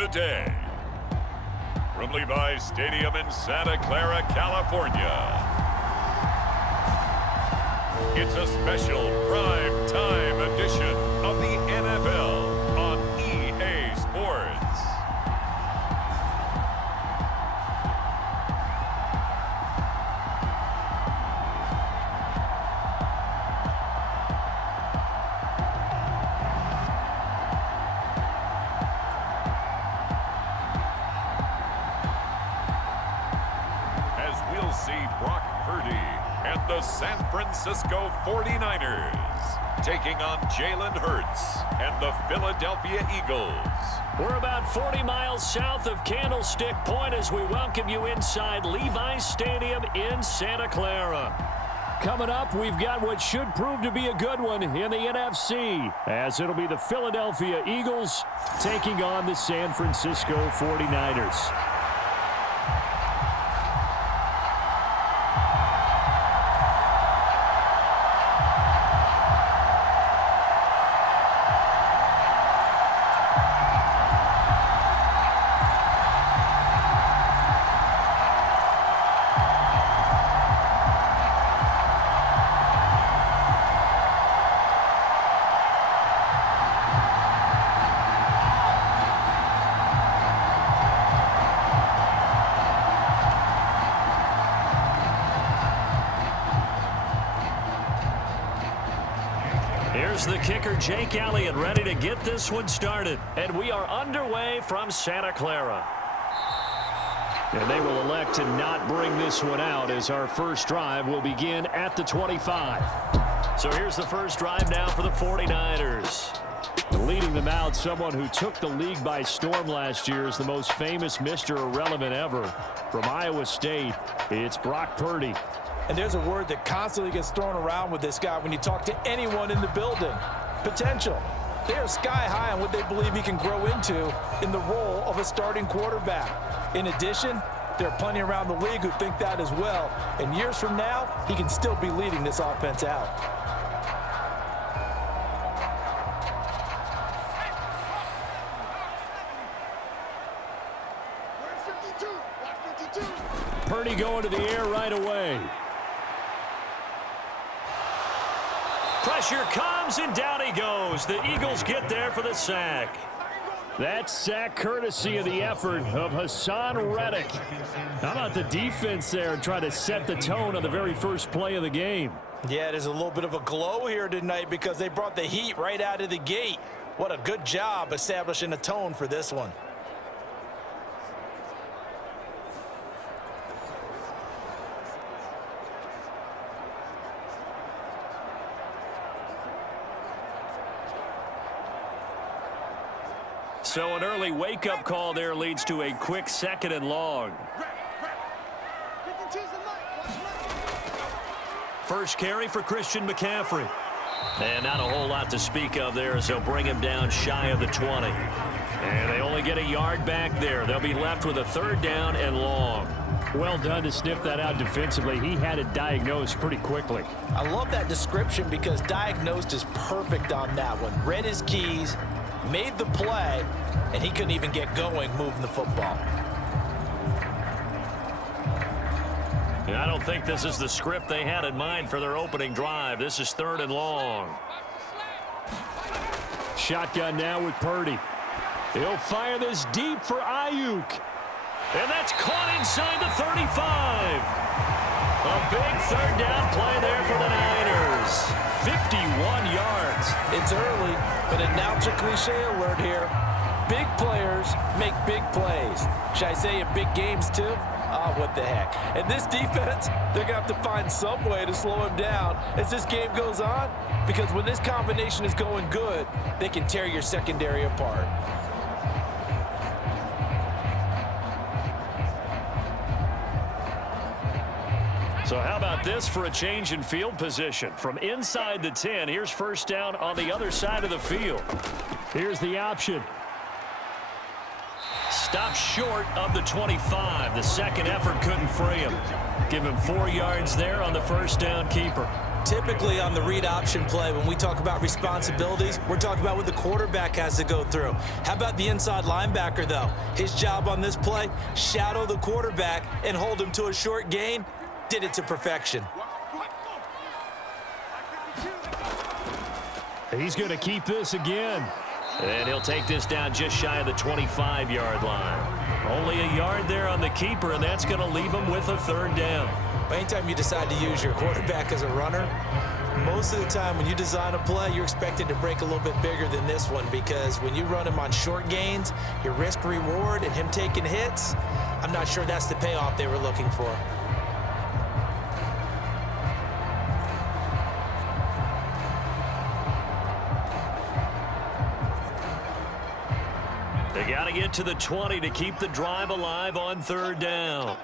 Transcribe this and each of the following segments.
today. From Levi's Stadium in Santa Clara, California, it's a special prime time edition of the NFL on EA Sports. As we'll see Brock Purdy and the San Francisco 49ers taking on Jalen Hurts and the Philadelphia Eagles. We're about 40 miles south of Candlestick Point as we welcome you inside Levi's Stadium in Santa Clara. Coming up, we've got what should prove to be a good one in the NFC, as it'll be the Philadelphia Eagles taking on the San Francisco 49ers. Here's the kicker, Jake Elliott, ready to get this one started. And we are underway from Santa Clara. And they will elect to not bring this one out as our first drive will begin at the 25. So here's the first drive now for the 49ers. Leading them out, someone who took the league by storm last year is the most famous Mr. Irrelevant ever. From Iowa State, it's Brock Purdy. And there's a word that constantly gets thrown around with this guy when you talk to anyone in the building. Potential. They're sky high on what they believe he can grow into in the role of a starting quarterback. In addition, there are plenty around the league who think that as well. And years from now, he can still be leading this offense out. Purdy going to the air right away. Pressure comes, and down he goes. The Eagles get there for the sack. That sack courtesy of the effort of Hassan Reddick. How about the defense there trying to set the tone on the very first play of the game? Yeah, there's a little bit of a glow here tonight because they brought the heat right out of the gate. What a good job establishing a tone for this one. So an early wake-up call there leads to a quick 2nd and long. First carry for Christian McCaffrey. And not a whole lot to speak of there as they'll bring him down shy of the 20. And they only get a yard back there. They'll be left with a 3rd down and long. Well done to sniff that out defensively. He had it diagnosed pretty quickly. I love that description because diagnosed is perfect on that one. Read his keys, made the play, and he couldn't even get going moving the football. I don't think this is the script they had in mind for their opening drive. This is 3rd and long. Shotgun now with Purdy. He'll fire this deep for Ayuk. And that's caught inside the 35. A big 3rd down play there for the Niners. 51 yards. It's early, but announcer cliche alert here. Big players make big plays. Should I say in big games too? Oh, what the heck. And this defense, they're going to have to find some way to slow him down as this game goes on, because when this combination is going good, they can tear your secondary apart. So how about this for a change in field position? From inside the 10, here's 1st down on the other side of the field. Here's the option. Stopped short of the 25. The second effort couldn't free him. Give him 4 yards there on the 1st down keeper. typically on the read option play, when we talk about responsibilities, we're talking about what the quarterback has to go through. How about the inside linebacker, though? His job on this play, shadow the quarterback and hold him to a short gain. Did it to perfection. He's going to keep this again. And he'll take this down just shy of the 25-yard line. Only a yard there on the keeper, and that's going to leave him with a third down. Anytime you decide to use your quarterback as a runner, most of the time when you design a play, you're expected to break a little bit bigger than this one, because when you run him on short gains, your risk-reward and him taking hits, I'm not sure that's the payoff they were looking for. They got to get to the 20 to keep the drive alive on third down.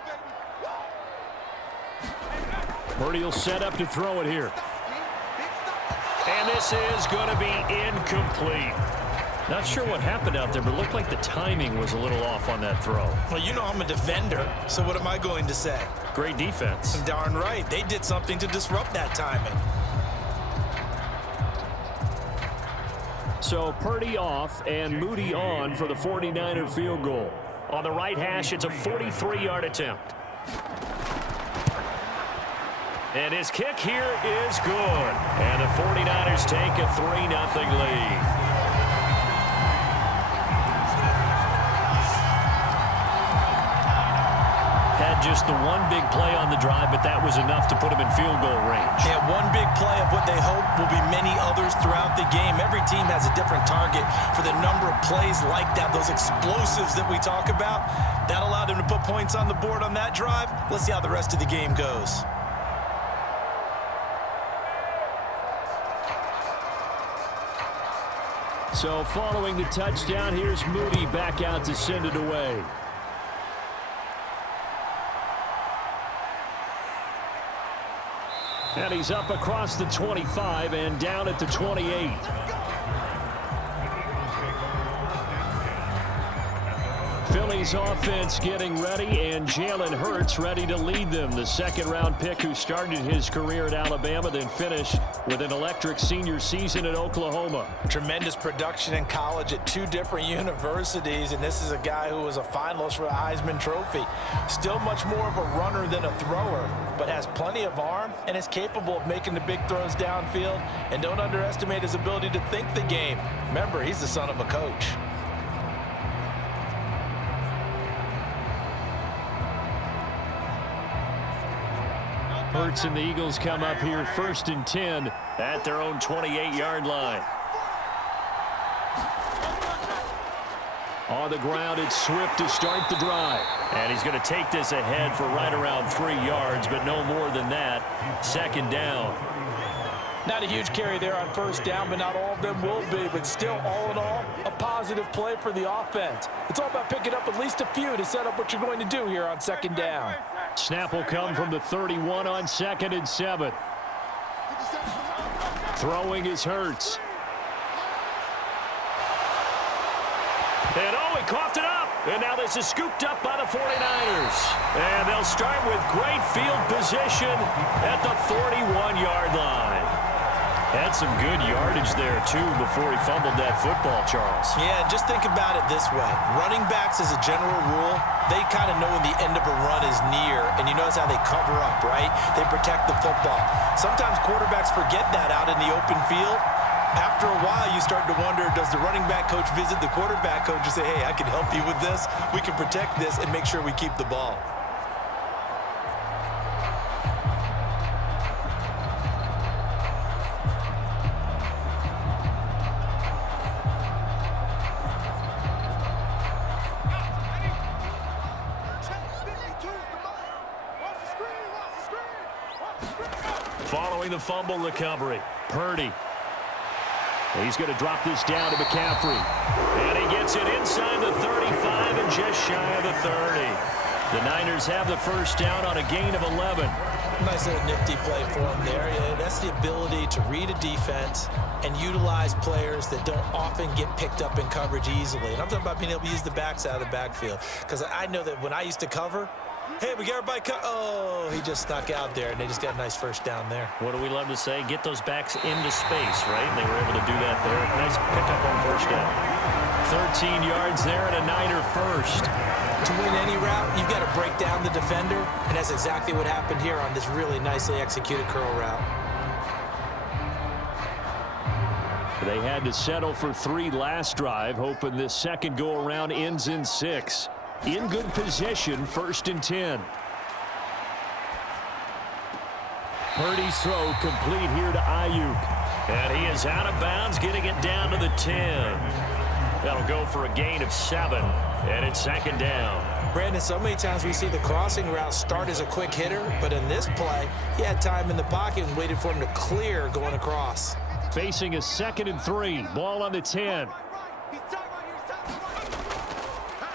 Purdy will set up to throw it here. And this is going to be incomplete. Not sure what happened out there, but it looked like the timing was a little off on that throw. Well, you know I'm a defender, so what am I going to say? Great defense. Darn right. They did something to disrupt that timing. So Purdy off and Moody on for the 49er field goal. On the right hash, it's a 43-yard attempt. And his kick here is good. And the 49ers take a 3-0 lead. Had just the one big play on the drive, but that was enough to put him in field goal range. Yeah, one big play of what they hope will be many others throughout the game. Every team has a different target for the number of plays like that, those explosives that we talk about. That allowed them to put points on the board on that drive. Let's see how the rest of the game goes. So following the touchdown, here's Moody back out to send it away. And he's up across the 25 and down at the 28. Philly's offense getting ready, and Jalen Hurts ready to lead them. The second-round pick who started his career at Alabama, then finished with an electric senior season at Oklahoma. Tremendous production in college at two different universities, and this is a guy who was a finalist for the Heisman Trophy. Still much more of a runner than a thrower, but has plenty of arm and is capable of making the big throws downfield. And don't underestimate his ability to think the game. Remember, he's the son of a coach. Hurts and the Eagles come up here 1st and 10 at their own 28-yard line. On the ground, it's Swift to start the drive. And he's going to take this ahead for right around 3 yards, but no more than that. Second down. Not a huge carry there on first down, but not all of them will be. But still, all in all, a positive play for the offense. It's all about picking up at least a few to set up what you're going to do here on second down. Snap will come from the 31 on 2nd and 7. Throwing is Hurts. And oh, he coughed it up. And now this is scooped up by the 49ers. And they'll start with great field position at the 41-yard line. Had some good yardage there, too, before he fumbled that football, Charles. Yeah, just think about it this way. Running backs, as a general rule, they kind of know when the end of a run is near, and you notice how they cover up, right? They protect the football. Sometimes quarterbacks forget that out in the open field. After a while, you start to wonder, does the running back coach visit the quarterback coach and say, hey, I can help you with this, we can protect this, and make sure we keep the ball. Following the fumble recovery, Purdy. He's going to drop this down to McCaffrey. And he gets it inside the 35 and just shy of the 30. The Niners have the first down on a gain of 11. Nice little nifty play for him there. Yeah, that's the ability to read a defense and utilize players that don't often get picked up in coverage easily. And I'm talking about being able to use the backs out of the backfield. Because I know that when I used to cover, Hey, we got everybody cut. Oh, he just snuck out there, and they just got a nice first down there. What do we love to say? Get those backs into space, right? And they were able to do that there. Nice pickup on first down. 13 yards there and a Niner first. To win any route, you've got to break down the defender, and that's exactly what happened here on this really nicely executed curl route. They had to settle for 3 last drive, hoping this second go-around ends in 6. In good position, 1st and 10. Purdy's throw complete here to Ayuk. And he is out of bounds, getting it down to the 10. That'll go for a gain of 7, and it's 2nd down. Brandon, so many times we see the crossing route start as a quick hitter, but in this play, he had time in the pocket and waited for him to clear going across. Facing a 2nd and 3. Ball on the 10.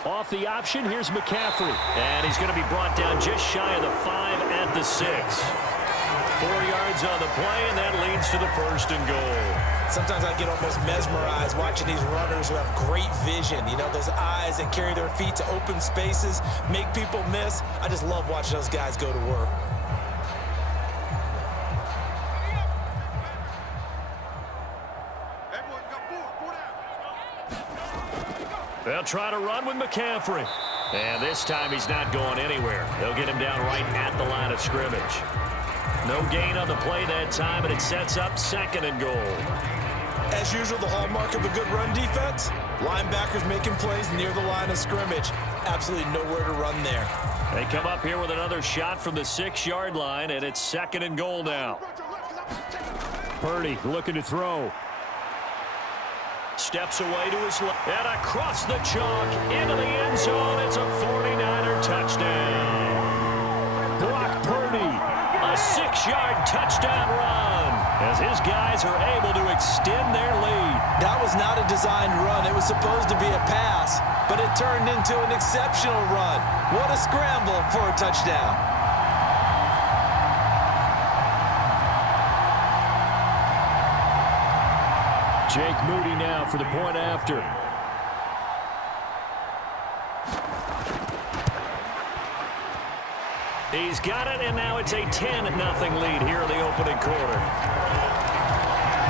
Off the option, here's McCaffrey. And he's going to be brought down just shy of the 5 at the 6. 4 yards on the play, and that leads to the 1st and goal. Sometimes I get almost mesmerized watching these runners who have great vision. You know, those eyes that carry their feet to open spaces, make people miss. I just love watching those guys go to work. They'll try to run with McCaffrey. And this time he's not going anywhere. They'll get him down right at the line of scrimmage. No gain on the play that time, and it sets up 2nd and goal. As usual, the hallmark of a good run defense, linebackers making plays near the line of scrimmage. Absolutely nowhere to run there. They come up here with another shot from the 6-yard line, and it's 2nd and goal now. Purdy looking to throw. Steps away to his left, and across the chalk, into the end zone. It's a 49er touchdown. Brock Purdy, a 6-yard touchdown run, as his guys are able to extend their lead. That was not a designed run. It was supposed to be a pass, but it turned into an exceptional run. What a scramble for a touchdown. Jake Moody now for the point after. He's got it, and now it's a 10-0 lead here in the opening quarter.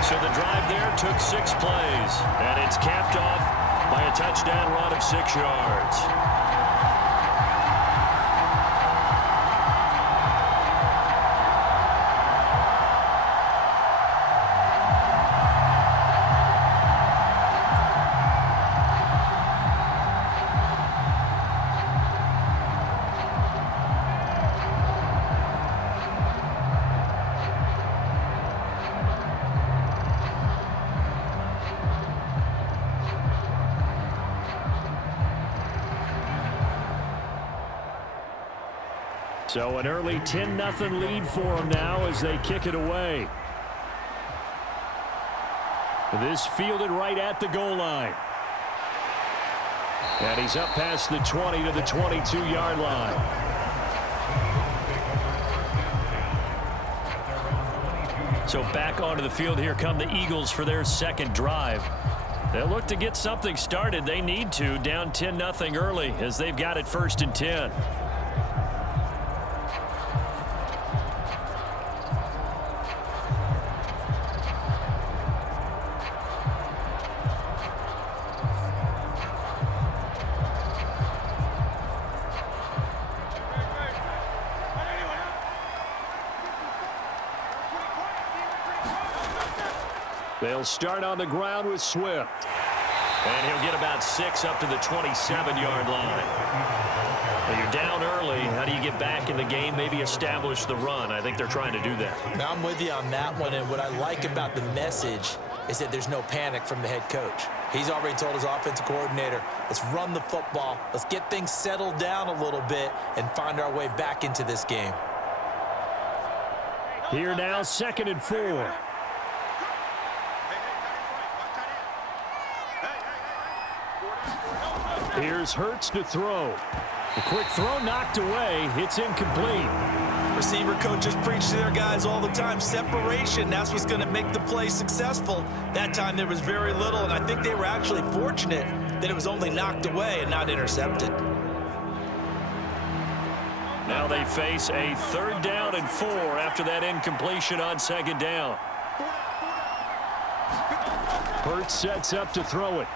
So the drive there took 6 plays, and it's capped off by a touchdown run of 6 yards. So an early 10-0 lead for them now as they kick it away. This fielded right at the goal line. And he's up past the 20 to the 22-yard line. So back onto the field here come the Eagles for their 2nd drive. They'll look to get something started. They need to, down 10-0 early as they've got it 1st and 10. They'll start on the ground with Swift. And he'll get about 6 up to the 27-yard line. Now you're down early. How do you get back in the game, maybe establish the run? I think they're trying to do that. Now I'm with you on that one, and what I like about the message is that there's no panic from the head coach. He's already told his offensive coordinator, let's run the football, let's get things settled down a little bit and find our way back into this game. Here now, 2nd and 4. Here's Hurts to throw. The quick throw knocked away. It's incomplete. Receiver coaches preach to their guys all the time. Separation, that's what's going to make the play successful. That time there was very little, and I think they were actually fortunate that it was only knocked away and not intercepted. Now they face a 3rd down and 4 after that incompletion on 2nd down. Hurts sets up to throw it.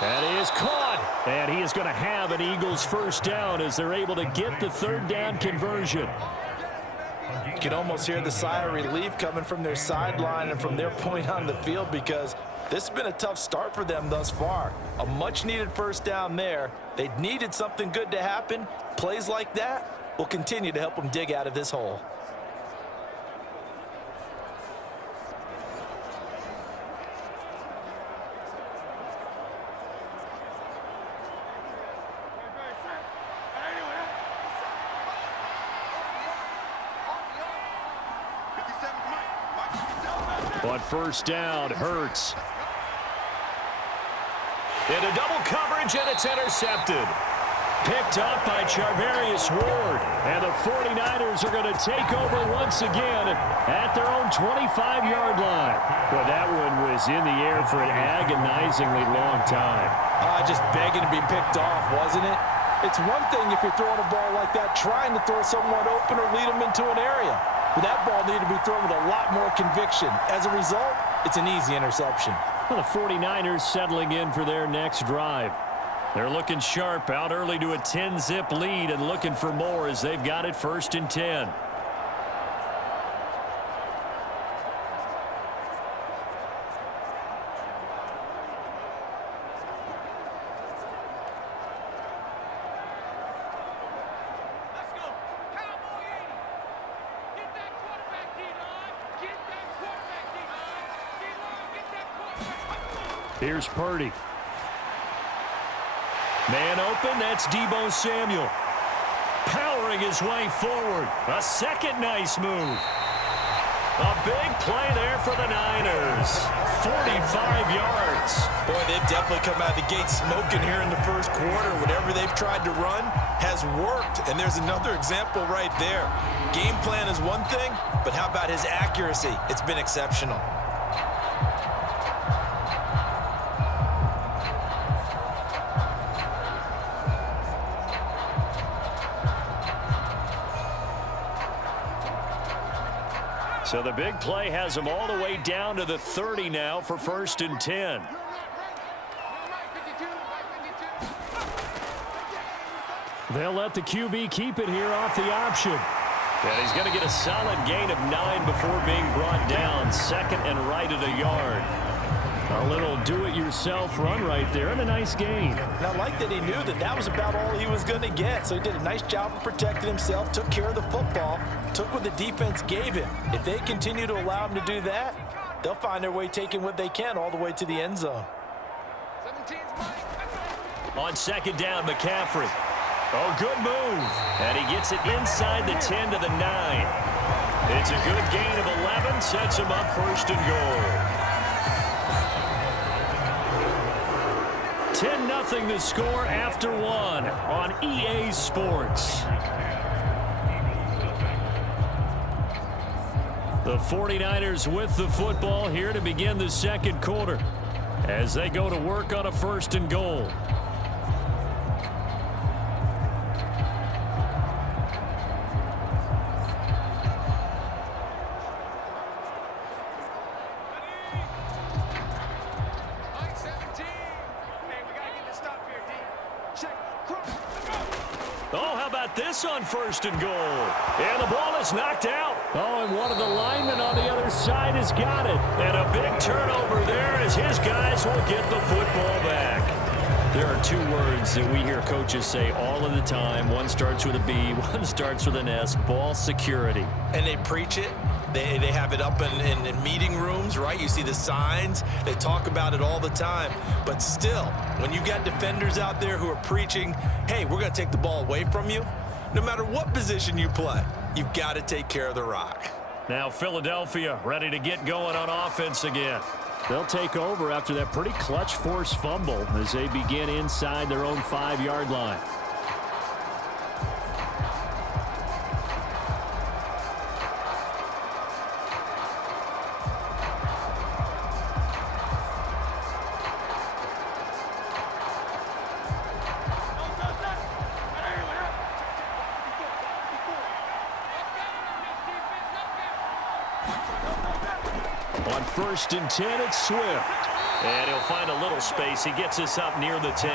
That is caught. And he is going to have an Eagles 1st down as they're able to get the 3rd down conversion. You can almost hear the sigh of relief coming from their sideline and from their point on the field, because this has been a tough start for them thus far. A much-needed 1st down there. They needed something good to happen. Plays like that will continue to help them dig out of this hole. On 1st down, Hurts. Into double coverage, and it's intercepted. Picked up by Charvarius Ward. And the 49ers are going to take over once again at their own 25-yard line. Well, that one was in the air for an agonizingly long time. Just begging to be picked off, wasn't it? It's one thing if you're throwing a ball like that, trying to throw someone open or lead them into an area. But that ball needed to be thrown with a lot more conviction. As a result, it's an easy interception. Well, the 49ers settling in for their next drive. They're looking sharp, out early to a 10-zip lead and looking for more as they've got it 1st and 10. Here's Purdy. Man open, that's Deebo Samuel. Powering his way forward. A second nice move. A big play there for the Niners. 45 yards. Boy, they've definitely come out of the gate smoking here in the 1st quarter. Whatever they've tried to run has worked. And there's another example right there. Game plan is one thing, but how about his accuracy? It's been exceptional. So the big play has them all the way down to the 30 now for 1st and 10. They'll let the QB keep it here off the option. And he's going to get a solid gain of 9 before being brought down. 2nd and right at a yard. A little do-it-yourself run right there and a nice gain. And I like that he knew that that was about all he was going to get. So he did a nice job of protecting himself, took care of the football, took what the defense gave him. If they continue to allow him to do that, they'll find their way taking what they can all the way to the end zone. On 2nd down, McCaffrey. Oh, good move. And he gets it inside the 10 to the 9. It's a good gain of 11, sets him up 1st and goal. 10-0 the score after 1 on EA Sports. The 49ers with the football here to begin the 2nd quarter as they go to work on a 1st and goal. Oh, how about this on 1st and goal? And the ball is knocked out. Oh, and one of the linemen on the other side has got it. And a big turnover there as his guys will get the football back. There are 2 words that we hear coaches say all of the time. One starts with a B, one starts with an S, ball security. And they preach it. They have it up in meeting rooms, right? You see the signs. They talk about it all the time. But still, when you've got defenders out there who are preaching, hey, we're going to take the ball away from you, no matter what position you play, you've got to take care of the rock. Now Philadelphia ready to get going on offense again. They'll take over after that pretty clutch forced fumble as they begin inside their own 5-yard line. first and 10. It's Swift. And he'll find a little space. He gets us up near the 10.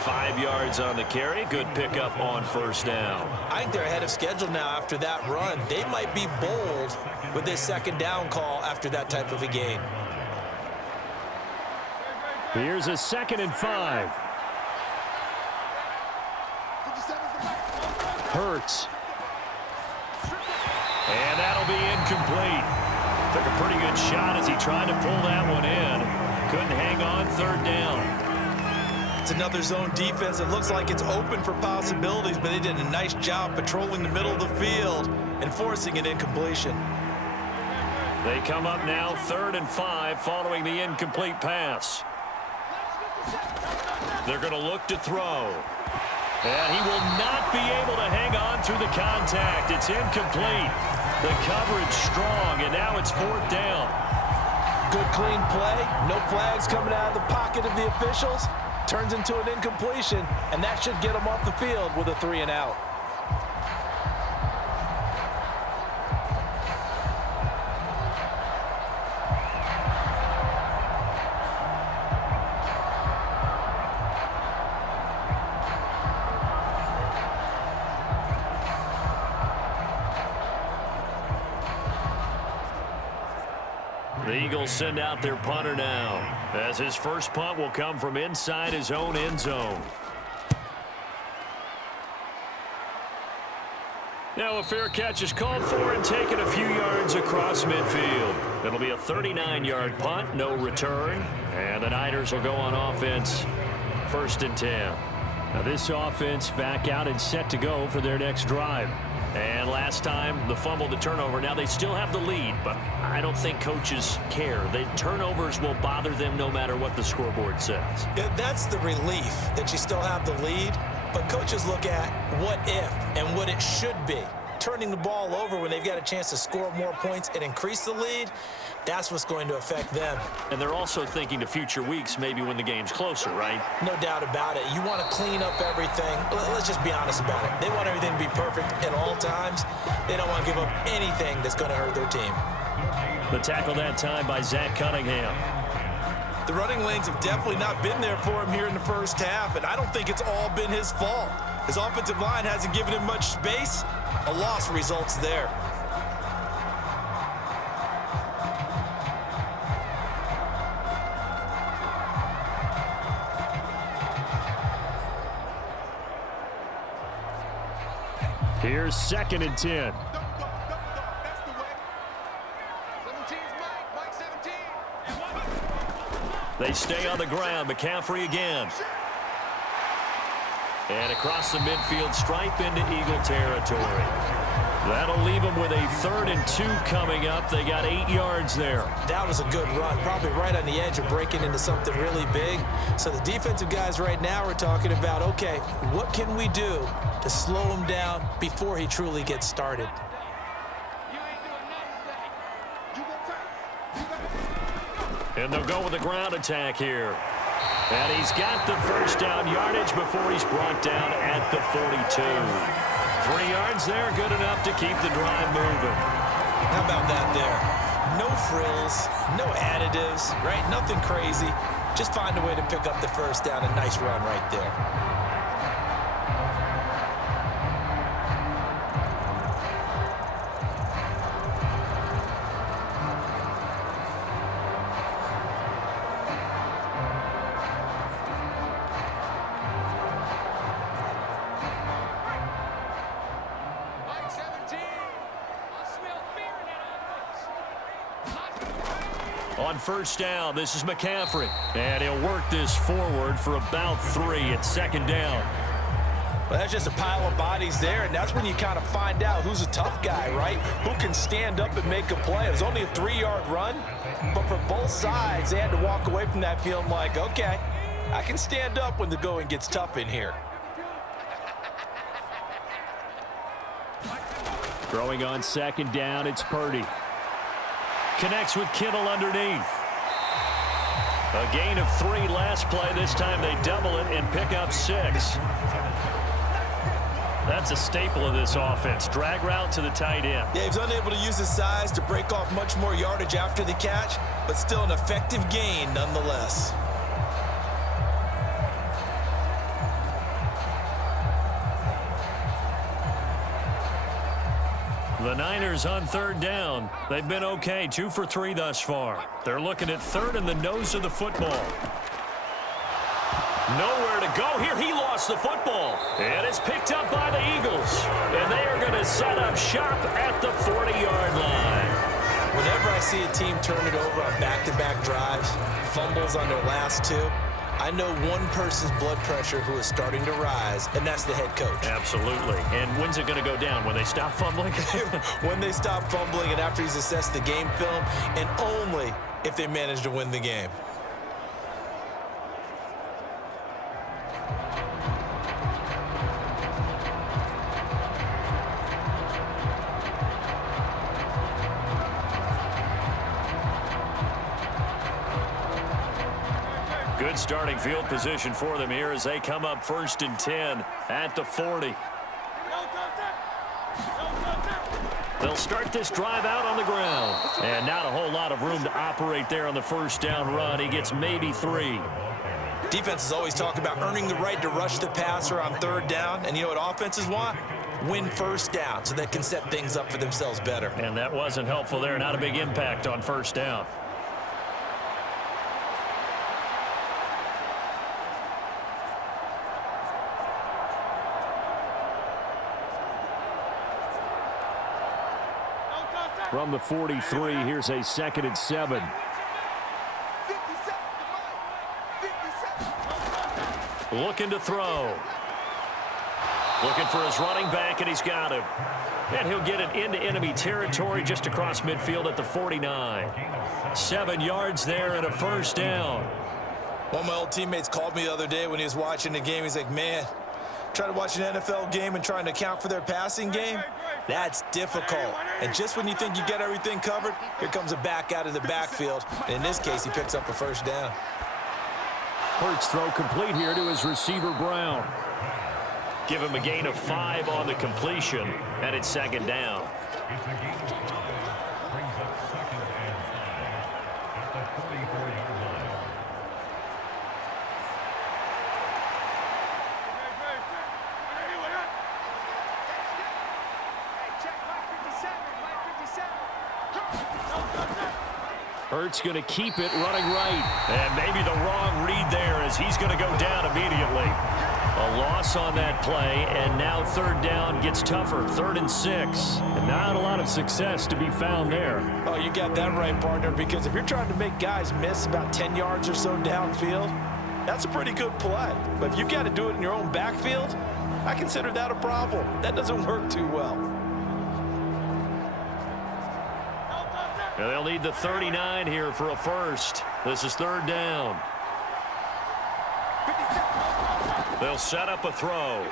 5 yards on the carry. Good pickup on first down. I think they're ahead of schedule now after that run. They might be bold with this second down call after that type of a game. Here's a 2nd and 5. Hurts. And that'll be incomplete. Took a pretty good shot as he tried to pull that one in. Couldn't hang on 3rd down. It's another zone defense. It looks like it's open for possibilities, but they did a nice job patrolling the middle of the field and forcing an incompletion. They come up now 3rd and 5 following the incomplete pass. They're going to look to throw. And he will not be able to hang on through the contact. It's incomplete. The coverage strong, and now it's 4th down. Good clean play. No flags coming out of the pocket of the officials. Turns into an incompletion, and that should get them off the field with a 3 and out. The Eagles send out their punter now, as his first punt will come from inside his own end zone. Now a fair catch is called for and taken a few yards across midfield. It'll be a 39-yard punt, no return, and the Niners will go on offense, 1st and 10. Now this offense back out and set to go for their next drive. And last time, the fumble, the turnover. Now they still have the lead, but I don't think coaches care. The turnovers will bother them no matter what the scoreboard says. Yeah, that's the relief that you still have the lead, but coaches look at what if and what it should be. Turning the ball over when they've got a chance to score more points and increase the lead, that's what's going to affect them. And they're also thinking to future weeks, maybe when the game's closer, right? No doubt about it. You want to clean up everything. Let's just be honest about it. They want everything to be perfect at all times. They don't want to give up anything that's going to hurt their team. The tackle that time by Zach Cunningham. The running lanes have definitely not been there for him here in the first half, and I don't think it's all been his fault. His offensive line hasn't given him much space. A loss results there. Here's 2nd and 10. They stay on the ground. McCaffrey again. And across the midfield stripe into Eagle territory. That'll leave them with a 3rd and 2 coming up. They got 8 yards there. That was a good run, probably right on the edge of breaking into something really big. So the defensive guys right now are talking about, okay, what can we do to slow him down before he truly gets started? And they'll go with the ground attack here. And he's got the first down yardage before he's brought down at the 42. 3 yards there, good enough to keep the drive moving. How about that there? No frills, no additives, right? Nothing crazy. Just find a way to pick up the first down. A nice run right there. On first down, this is McCaffrey. And he'll work this forward for about 3 at 2nd down. Well, that's just a pile of bodies there, and that's when you kind of find out who's a tough guy, right? Who can stand up and make a play. It was only a 3-yard run, but for both sides, they had to walk away from that feeling like, okay, I can stand up when the going gets tough in here. Throwing on 2nd down, it's Purdy. Connects with Kittle underneath. A gain of 3 last play. This time they double it and pick up 6. That's a staple of this offense. Drag route to the tight end. Yeah, he's unable to use his size to break off much more yardage after the catch, but still an effective gain nonetheless. The Niners on third down. They've been okay, 2 for 3 thus far. They're looking at third in the nose of the football. Nowhere to go here. He lost the football. And it's picked up by the Eagles. And they are going to set up shop at the 40-yard line. Whenever I see a team turn it over on back-to-back drives, fumbles on their last 2, I know one person's blood pressure who is starting to rise, and that's the head coach. Absolutely. And when's it going to go down? When they stop fumbling? When they stop fumbling and after he's assessed the game film, and only if they manage to win the game. Good starting field position for them here as they come up 1st and 10 at the 40. They'll start this drive out on the ground. And not a whole lot of room to operate there on the first down run. He gets maybe 3. Defenses always talk about earning the right to rush the passer on third down. And you know what offenses want? Win first down so they can set things up for themselves better. And that wasn't helpful there. Not a big impact on first down. From the 43, here's a 2nd and 7. Looking to throw. Looking for his running back, and he's got him. And he'll get it into enemy territory just across midfield at the 49. 7 yards there and a first down. One of my old teammates called me the other day when he was watching the game. He's like, man, trying to watch an NFL game and trying to account for their passing game? That's difficult. And just when you think you get everything covered, here comes a back out of the backfield. And in this case, he picks up a first down. Hurts throw complete here to his receiver, Brown. Give him a gain of 5 on the completion, and it's 2nd down. Hurts going to keep it running right. And maybe the wrong read there as he's going to go down immediately. A loss on that play, and now third down gets tougher. 3rd and 6. And not a lot of success to be found there. Oh, you got that right, partner, because if you're trying to make guys miss about 10 yards or so downfield, that's a pretty good play. But if you've got to do it in your own backfield, I consider that a problem. That doesn't work too well. They'll need the 39 here for a first. This is 3rd down. They'll set up a throw.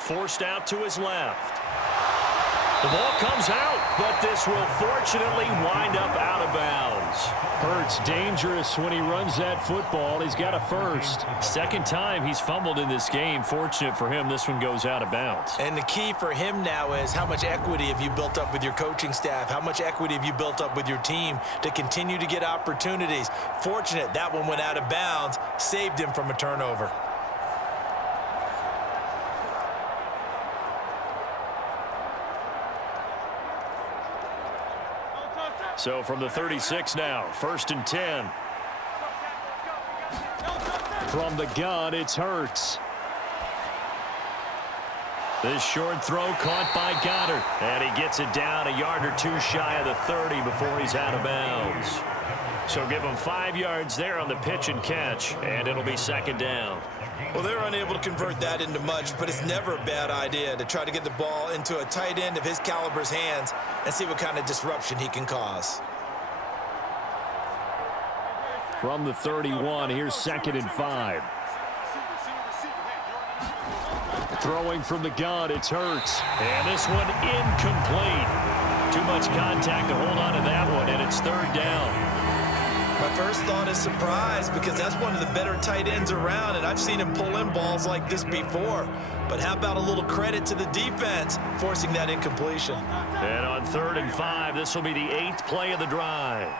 Forced out to his left. The ball comes out, but this will fortunately wind up out of bounds. Hurts dangerous when he runs that football. He's got a first. 2nd time he's fumbled in this game. Fortunate for him, this one goes out of bounds. And the key for him now is how much equity have you built up with your coaching staff? How much equity have you built up with your team to continue to get opportunities? Fortunate that one went out of bounds, saved him from a turnover. So from the 36 now, 1st and 10. From the gun, it's Hurts. This short throw caught by Goddard. And he gets it down a yard or 2 shy of the 30 before he's out of bounds. So give him 5 yards there on the pitch and catch, and it'll be 2nd down. Well, they're unable to convert that into much, but it's never a bad idea to try to get the ball into a tight end of his caliber's hands and see what kind of disruption he can cause. From the 31, here's 2nd and 5. Throwing from the gun, it's Hurts. And this one incomplete. Too much contact to hold on to that one, and it's 3rd down. My My first thought is surprise because that's one of the better tight ends around, and I've seen him pull in balls like this before. But how about a little credit to the defense forcing that incompletion? And on 3rd and 5, this will be the 8th play of the drive.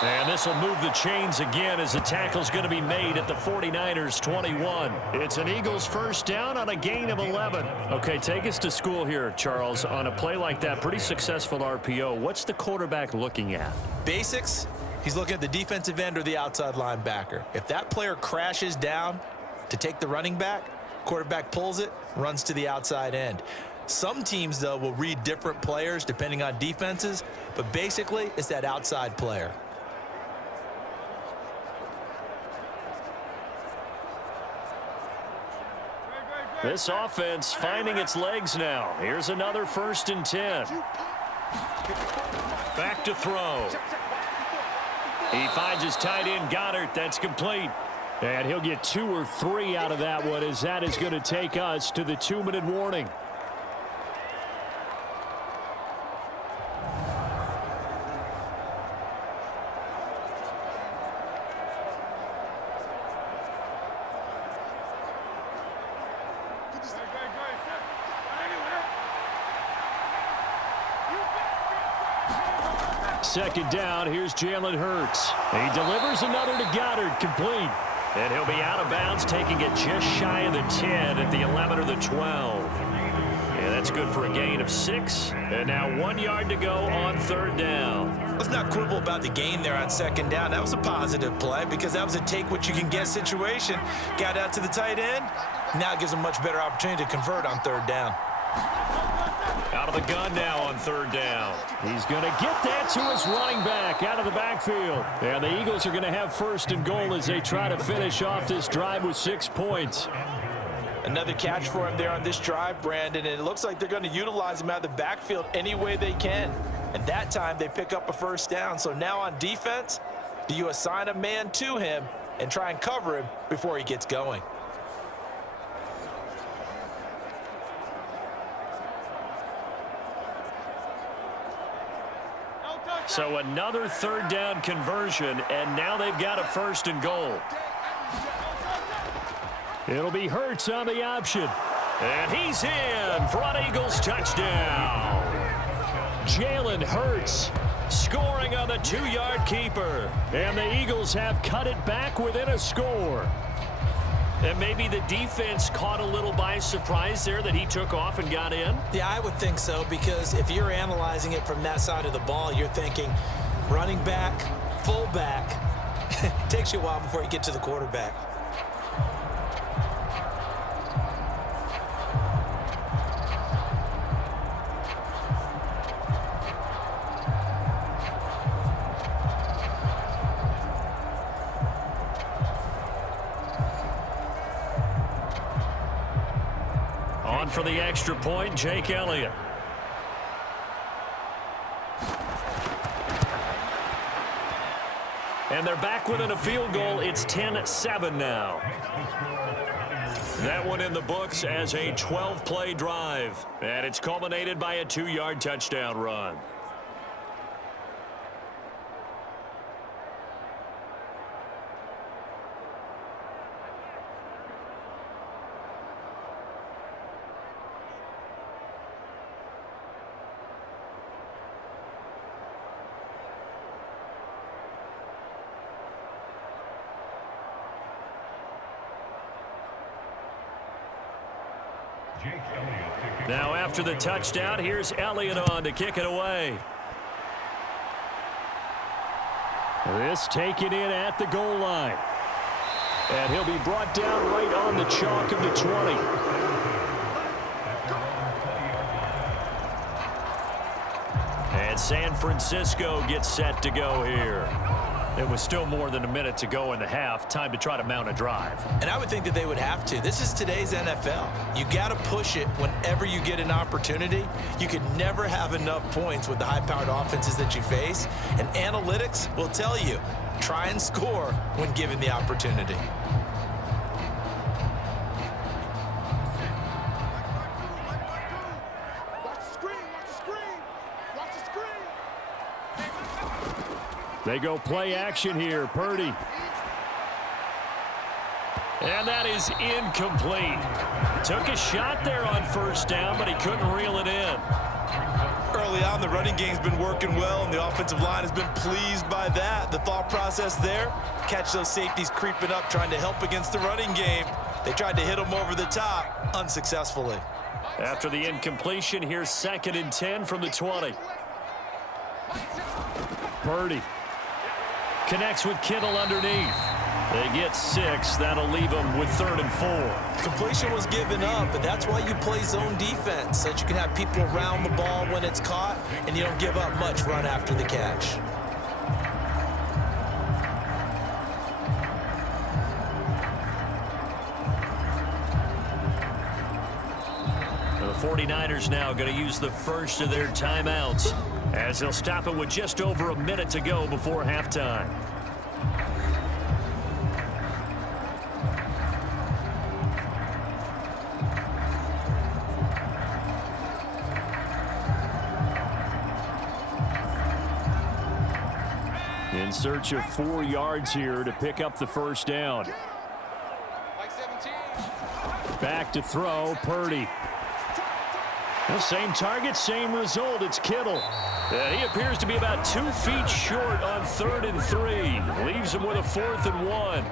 And this will move the chains again as the tackle's going to be made at the 49ers 21. It's an Eagles first down on a gain of 11. Okay, take us to school here, Charles. On a play like that, pretty successful RPO, what's the quarterback looking at? Basics, he's looking at the defensive end or the outside linebacker. If that player crashes down to take the running back, quarterback pulls it, runs to the outside end. Some teams, though, will read different players depending on defenses, but basically it's that outside player. This offense finding its legs now. Here's another 1st and 10. Back to throw. He finds his tight end, Goddard. That's complete. And he'll get 2 or 3 out of that one, as that is going to take us to the 2-minute warning. Second down, here's Jalen Hurts. He delivers another to Goddard, complete. And he'll be out of bounds, taking it just shy of the 10 at the 11 or the 12. And that's good for a gain of 6. And now 1 yard to go on 3rd down. Let's not quibble about the gain there on 2nd down. That was a positive play because that was a take-what-you-can-get situation. Got out to the tight end. Now it gives him a much better opportunity to convert on 3rd down. Out of the gun now on 3rd down. He's going to get that to his running back out of the backfield. And the Eagles are going to have 1st and goal as they try to finish off this drive with 6 points. Another catch for him there on this drive, Brandon, and it looks like they're going to utilize him out of the backfield any way they can. And that time they pick up a 1st down. So now on defense, do you assign a man to him and try and cover him before he gets going? So another 3rd down conversion, and now they've got a 1st and goal. It'll be Hurts on the option. And he's in for an Eagles touchdown. Jalen Hurts scoring on the 2-yard keeper. And the Eagles have cut it back within a score. And maybe the defense caught a little by surprise there that he took off and got in? Yeah, I would think so, because if you're analyzing it from that side of the ball, you're thinking running back, fullback. It takes you a while before you get to the quarterback. On for the extra point, Jake Elliott. And they're back within a field goal. It's 10-7 now. That one in the books as a 12-play drive. And it's culminated by a 2-yard touchdown run. Now after the touchdown, here's Elliott on to kick it away. This taken in at the goal line. And he'll be brought down right on the chalk of the 20. And San Francisco gets set to go here. It was still more than a minute to go in the half. Time to try to mount a drive. And I would think that they would have to. This is today's NFL. You got to push it whenever you get an opportunity. You could never have enough points with the high-powered offenses that you face. And analytics will tell you, try and score when given the opportunity. They go play action here. Purdy. And that is incomplete. Took a shot there on first down, but he couldn't reel it in. Early on, the running game's been working well, and the offensive line has been pleased by that. The thought process there, catch those safeties creeping up, trying to help against the running game. They tried to hit them over the top, unsuccessfully. After the incompletion, here's 2nd and 10 from the 20. Purdy connects with Kittle underneath. They get 6. That'll leave them with 3rd and 4. Completion was given up, but that's why you play zone defense, so that you can have people around the ball when it's caught, and you don't give up much run after the catch. The 49ers now going to use the first of their timeouts, as they'll stop it with just over a minute to go before halftime. In search of 4 yards here to pick up the first down. Back to throw, Purdy. The same target, same result. It's Kittle. And he appears to be about 2 feet short on 3rd and 3. Leaves him with a 4th and 1.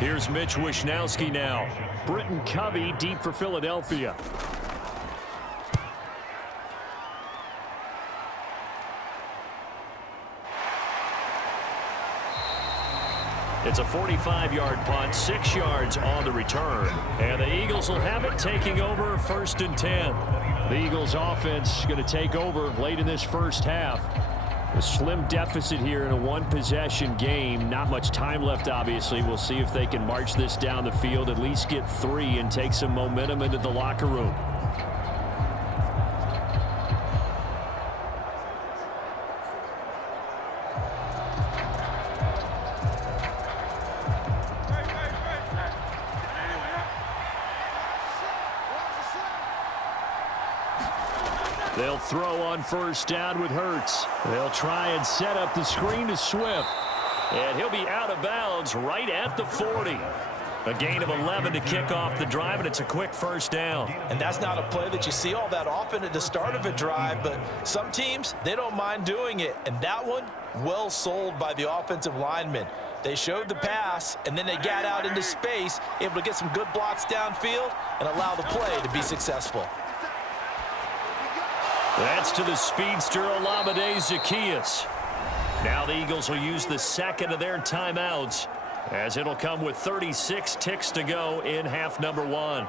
Here's Mitch Wishnowsky now. Britton Covey deep for Philadelphia. It's a 45-yard punt, 6 yards on the return. And the Eagles will have it, taking over 1st and 10. The Eagles offense going to take over late in this first half. A slim deficit here in a one-possession game. Not much time left, obviously. We'll see if they can march this down the field, at least get 3 and take some momentum into the locker room. They'll throw on first down with Hurts. They'll try and set up the screen to Swift. And he'll be out of bounds right at the 40. A gain of 11 to kick off the drive, and it's a quick first down. And that's not a play that you see all that often at the start of a drive, but some teams, they don't mind doing it. And that one, well sold by the offensive lineman. They showed the pass, and then they got out into space, able to get some good blocks downfield and allow the play to be successful. That's to the speedster Olamide Zaccheaus. Now the Eagles will use the 2nd of their timeouts, as it'll come with 36 ticks to go in half number 1.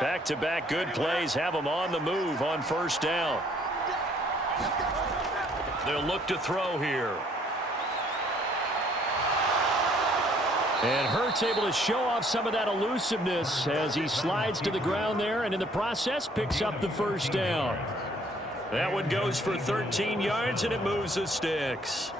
Back-to-back good plays have them on the move on first down. They'll look to throw here. And Hurts able to show off some of that elusiveness as he slides to the ground there, and in the process picks up the first down. That one goes for 13 yards, and it moves the sticks.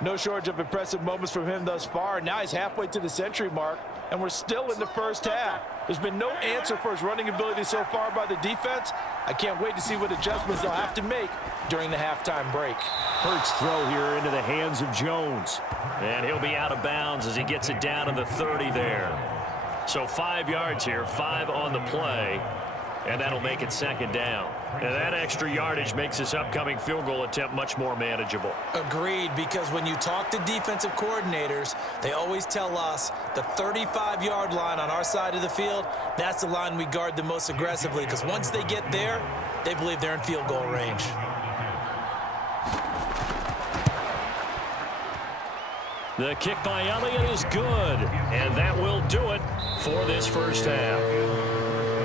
No shortage of impressive moments from him thus far. Now he's halfway to the century mark, and we're still in the first half. There's been no answer for his running ability so far by the defense. I can't wait to see what adjustments they'll have to make during the halftime break. Hurts throw here into the hands of Jones. And he'll be out of bounds as he gets it down to the 30 there. So 5 yards here, 5 on the play. And that'll make it 2nd down. And that extra yardage makes this upcoming field goal attempt much more manageable. Agreed, because when you talk to defensive coordinators, they always tell us the 35-yard line on our side of the field, that's the line we guard the most aggressively, because once they get there, they believe they're in field goal range. The kick by Elliott is good, and that will do it for this first half.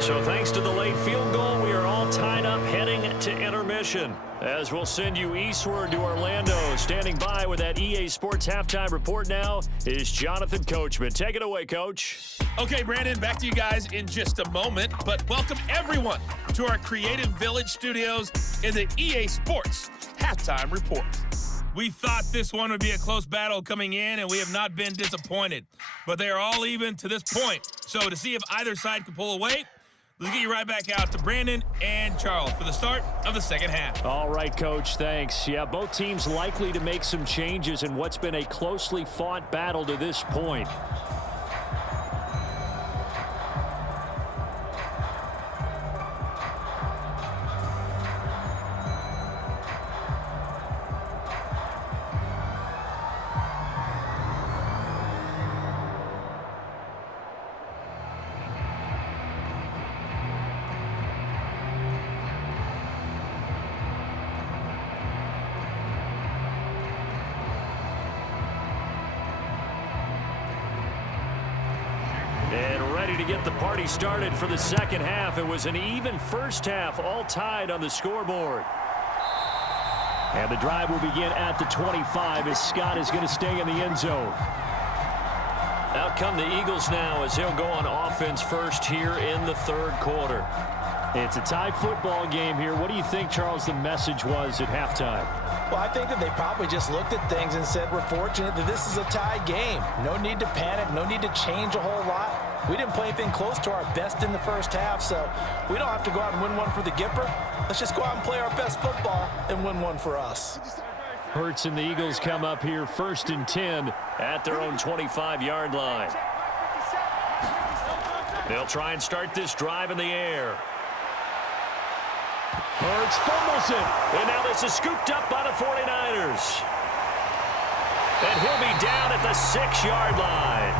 So thanks to the late field goal, we are all tied up heading to intermission, as we'll send you eastward to Orlando go. Standing by with that EA Sports halftime report now is Jonathan Coachman. Take it away, Coach. Okay, Brandon, back to you guys in just a moment. But welcome everyone to our Creative Village studios in the EA Sports halftime report. We thought this one would be a close battle coming in, and we have not been disappointed. But they are all even to this point. So to see if either side can pull away, let's get you right back out to Brandon and Charles for the start of the second half. All right, Coach, thanks. Yeah, both teams likely to make some changes in what's been a closely fought battle to this point. To get the party started for the second half. It was an even first half, all tied on the scoreboard. And the drive will begin at the 25 as Scott is going to stay in the end zone. Out come the Eagles now as they'll go on offense first here in the third quarter. It's a tie football game here. What do you think, Charles, the message was at halftime? Well, I think that they probably just looked at things and said, we're fortunate that this is a tie game. No need to panic, no need to change a whole lot. We didn't play anything close to our best in the first half, so we don't have to go out and win one for the Gipper. Let's just go out and play our best football and win one for us. Hurts and the Eagles come up here 1st and 10 at their own 25-yard line. They'll try and start this drive in the air. Hurts fumbles it, and now this is scooped up by the 49ers. And he'll be down at the 6-yard line.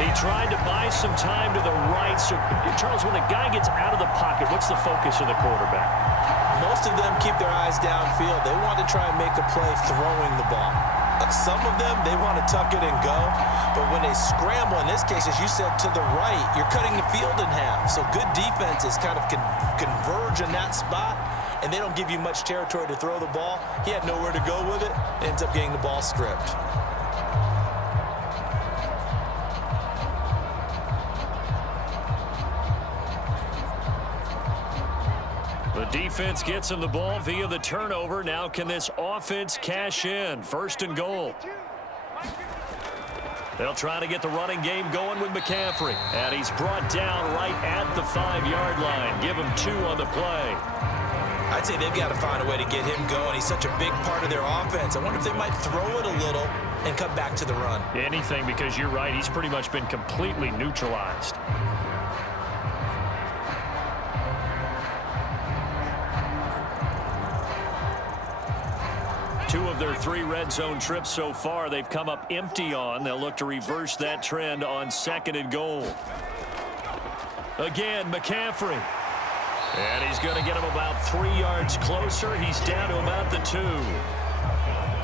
He tried to buy some time to the right. So, Charles, when the guy gets out of the pocket, what's the focus of the quarterback? Most of them keep their eyes downfield. They want to try and make a play throwing the ball. Some of them, they want to tuck it and go. But when they scramble, in this case, as you said, to the right, you're cutting the field in half. So good defenses kind of converge in that spot, and they don't give you much territory to throw the ball. He had nowhere to go with it. Ends up getting the ball stripped. The defense gets him the ball via the turnover. Now can this offense cash in? 1st and goal. They'll try to get the running game going with McCaffrey. And he's brought down right at the 5-yard line. Give him 2 on the play. I'd say they've got to find a way to get him going. He's such a big part of their offense. I wonder if they might throw it a little and come back to the run. Anything, because you're right. He's pretty much been completely neutralized. Two of their 3 red zone trips so far, they've come up empty on. They'll look to reverse that trend on 2nd and goal. Again, McCaffrey. And he's going to get him about 3 yards closer. He's down to about the 2.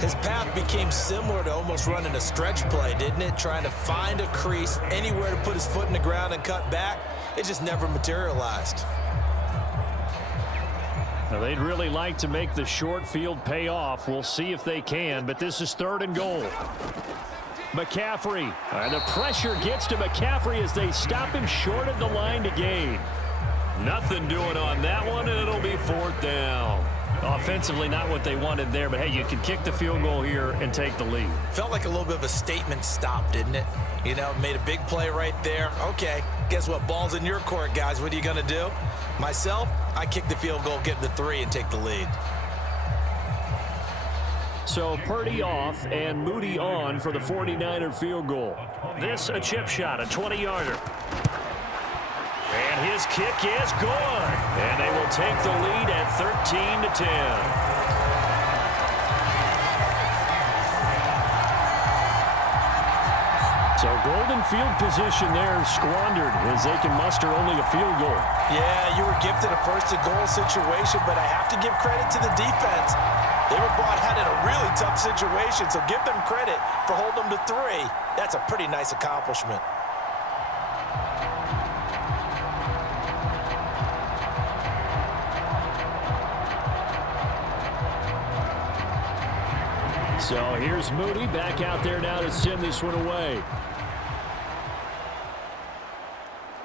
His path became similar to almost running a stretch play, didn't it? Trying to find a crease, anywhere to put his foot in the ground and cut back. It just never materialized. Now, they'd really like to make the short field pay off. We'll see if they can, but this is 3rd and goal. McCaffrey, and the pressure gets to McCaffrey as they stop him short of the line to gain. Nothing doing on that one, and it'll be 4th down. Offensively, not what they wanted there, but hey, you can kick the field goal here and take the lead. Felt like a little bit of a statement stop, didn't it? You know, made a big play right there. Okay, guess what? Ball's in your court, guys. What are you going to do? Myself, I kick the field goal, get the 3, and take the lead. So Purdy off and Moody on for the 49er field goal. This a chip shot, a 20-yarder. And his kick is good. And they will take the lead at 13-10. So golden field position there squandered as they can muster only a field goal. Yeah, you were gifted a 1st and goal situation, but I have to give credit to the defense. They were brought out in a really tough situation, so give them credit for holding them to 3. That's a pretty nice accomplishment. So here's Moody back out there now to send this one away.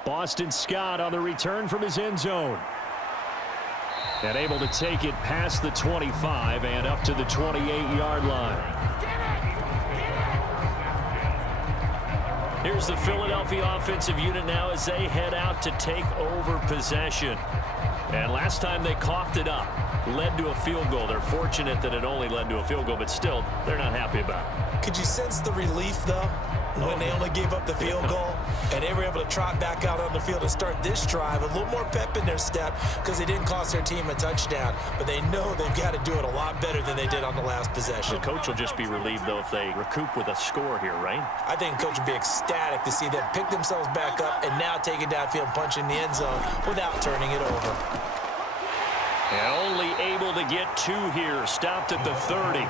Boston Scott on the return from his end zone. And able to take it past the 25 and up to the 28-yard line. Here's the Philadelphia offensive unit now as they head out to take over possession. And last time they coughed it up, led to a field goal. They're fortunate that it only led to a field goal, but still, they're not happy about it. Could you sense the relief, though, when they only gave up the field goal and they were able to trot back out on the field and start this drive a little more pep in their step because they didn't cost their team a touchdown, but they know they've got to do it a lot better than they did on the last possession. The coach will just be relieved, though, if they recoup with a score here, right? I think the coach would be ecstatic to see them pick themselves back up and now take it downfield, punch in the end zone without turning it over. And only able to get 2 here. Stopped at the 30.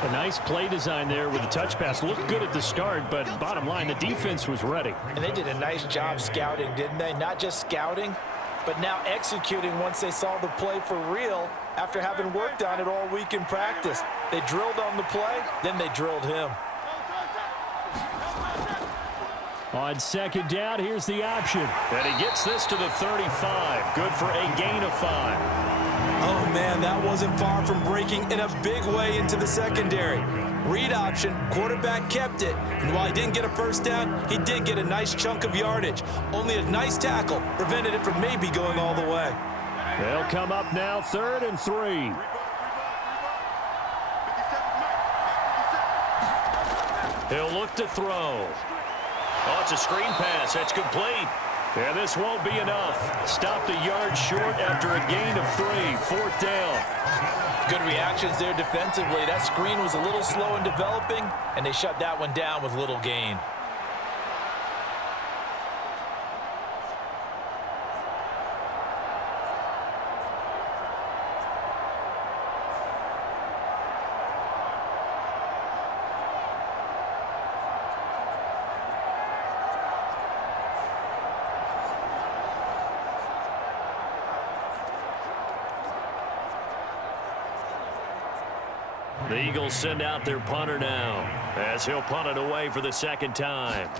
A nice play design there with the touch pass. Looked good at the start, but bottom line, the defense was ready. And they did a nice job scouting, didn't they? Not just scouting, but now executing once they saw the play for real after having worked on it all week in practice. They drilled on the play, then they drilled him. On second down, here's the option. And he gets this to the 35. Good for a gain of 5. Oh, man, that wasn't far from breaking in a big way into the secondary. Read option, quarterback kept it. And while he didn't get a first down, he did get a nice chunk of yardage. Only a nice tackle prevented it from maybe going all the way. They'll come up now 3rd and 3. He'll look to throw. Oh, it's a screen pass. That's complete. And this won't be enough. Stopped a yard short after a gain of 3. 4th down. Good reactions there defensively. That screen was a little slow in developing, and they shut that one down with little gain. The Eagles send out their punter now as he'll punt it away for the 2nd time.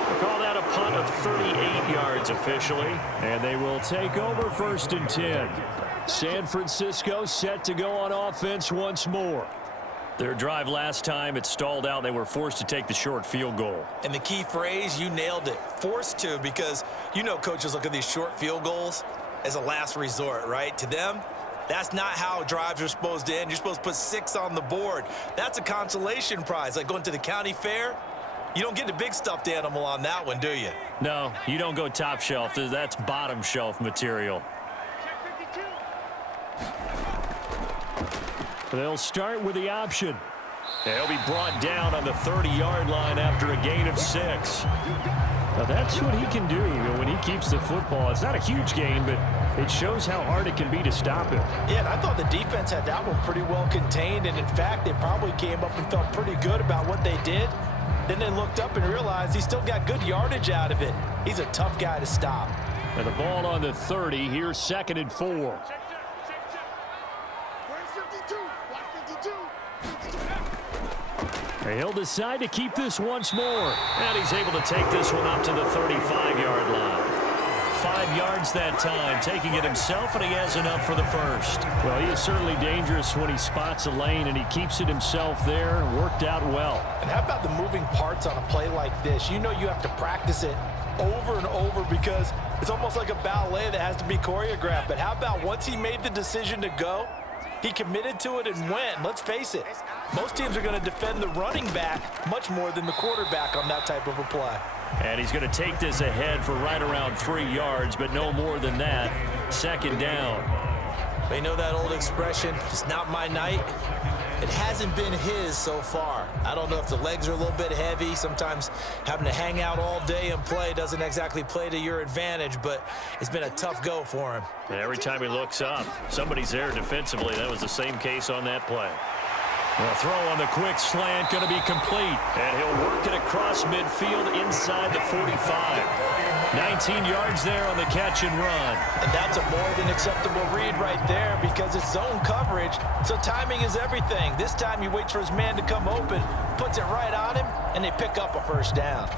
We'll call that a punt of 38 yards officially, and they will take over 1st and 10. San Francisco set to go on offense once more. Their drive last time, it stalled out. They were forced to take the short field goal. And the key phrase, you nailed it, forced to, because you know coaches look at these short field goals as a last resort, right? To them, that's not how drives are supposed to end. You're supposed to put 6 on the board. That's a consolation prize, like going to the county fair. You don't get the big stuffed animal on that one, do you? No, you don't go top shelf. That's bottom shelf material. They'll start with the option. They'll be brought down on the 30-yard line after a gain of 6. Now that's what he can do when he keeps the football. It's not a huge gain, but it shows how hard it can be to stop him. Yeah, and I thought the defense had that one pretty well contained, and in fact, they probably came up and felt pretty good about what they did. Then they looked up and realized he still got good yardage out of it. He's a tough guy to stop. And the ball on the 30. Here's 2nd and 4. He'll decide to keep this once more. And he's able to take this one up to the 35-yard line. 5 yards that time, taking it himself, and he has enough for the 1st. Well, he is certainly dangerous when he spots a lane, and he keeps it himself there and worked out well. And how about the moving parts on a play like this? You know you have to practice it over and over because it's almost like a ballet that has to be choreographed. But how about once he made the decision to go, he committed to it and went. Let's face it, most teams are going to defend the running back much more than the quarterback on that type of a play. And he's going to take this ahead for right around 3 yards, but no more than that. 2nd down. They know that old expression, it's not my night. It hasn't been his so far. I don't know if the legs are a little bit heavy. Sometimes having to hang out all day and play doesn't exactly play to your advantage, but it's been a tough go for him. And every time he looks up, somebody's there defensively. That was the same case on that play. The throw on the quick slant going to be complete. And he'll work it across midfield inside the 45. 19 yards there on the catch and run. And that's a more than acceptable read right there because it's zone coverage, so timing is everything. This time he waits for his man to come open, puts it right on him, and they pick up a first down.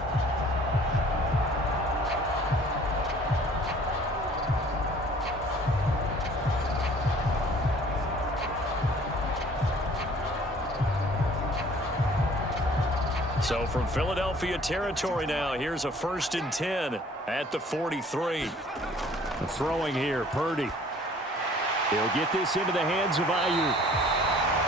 So from Philadelphia territory now, here's a 1st and 10 at the 43. Throwing here, Purdy. He'll get this into the hands of Ayuk.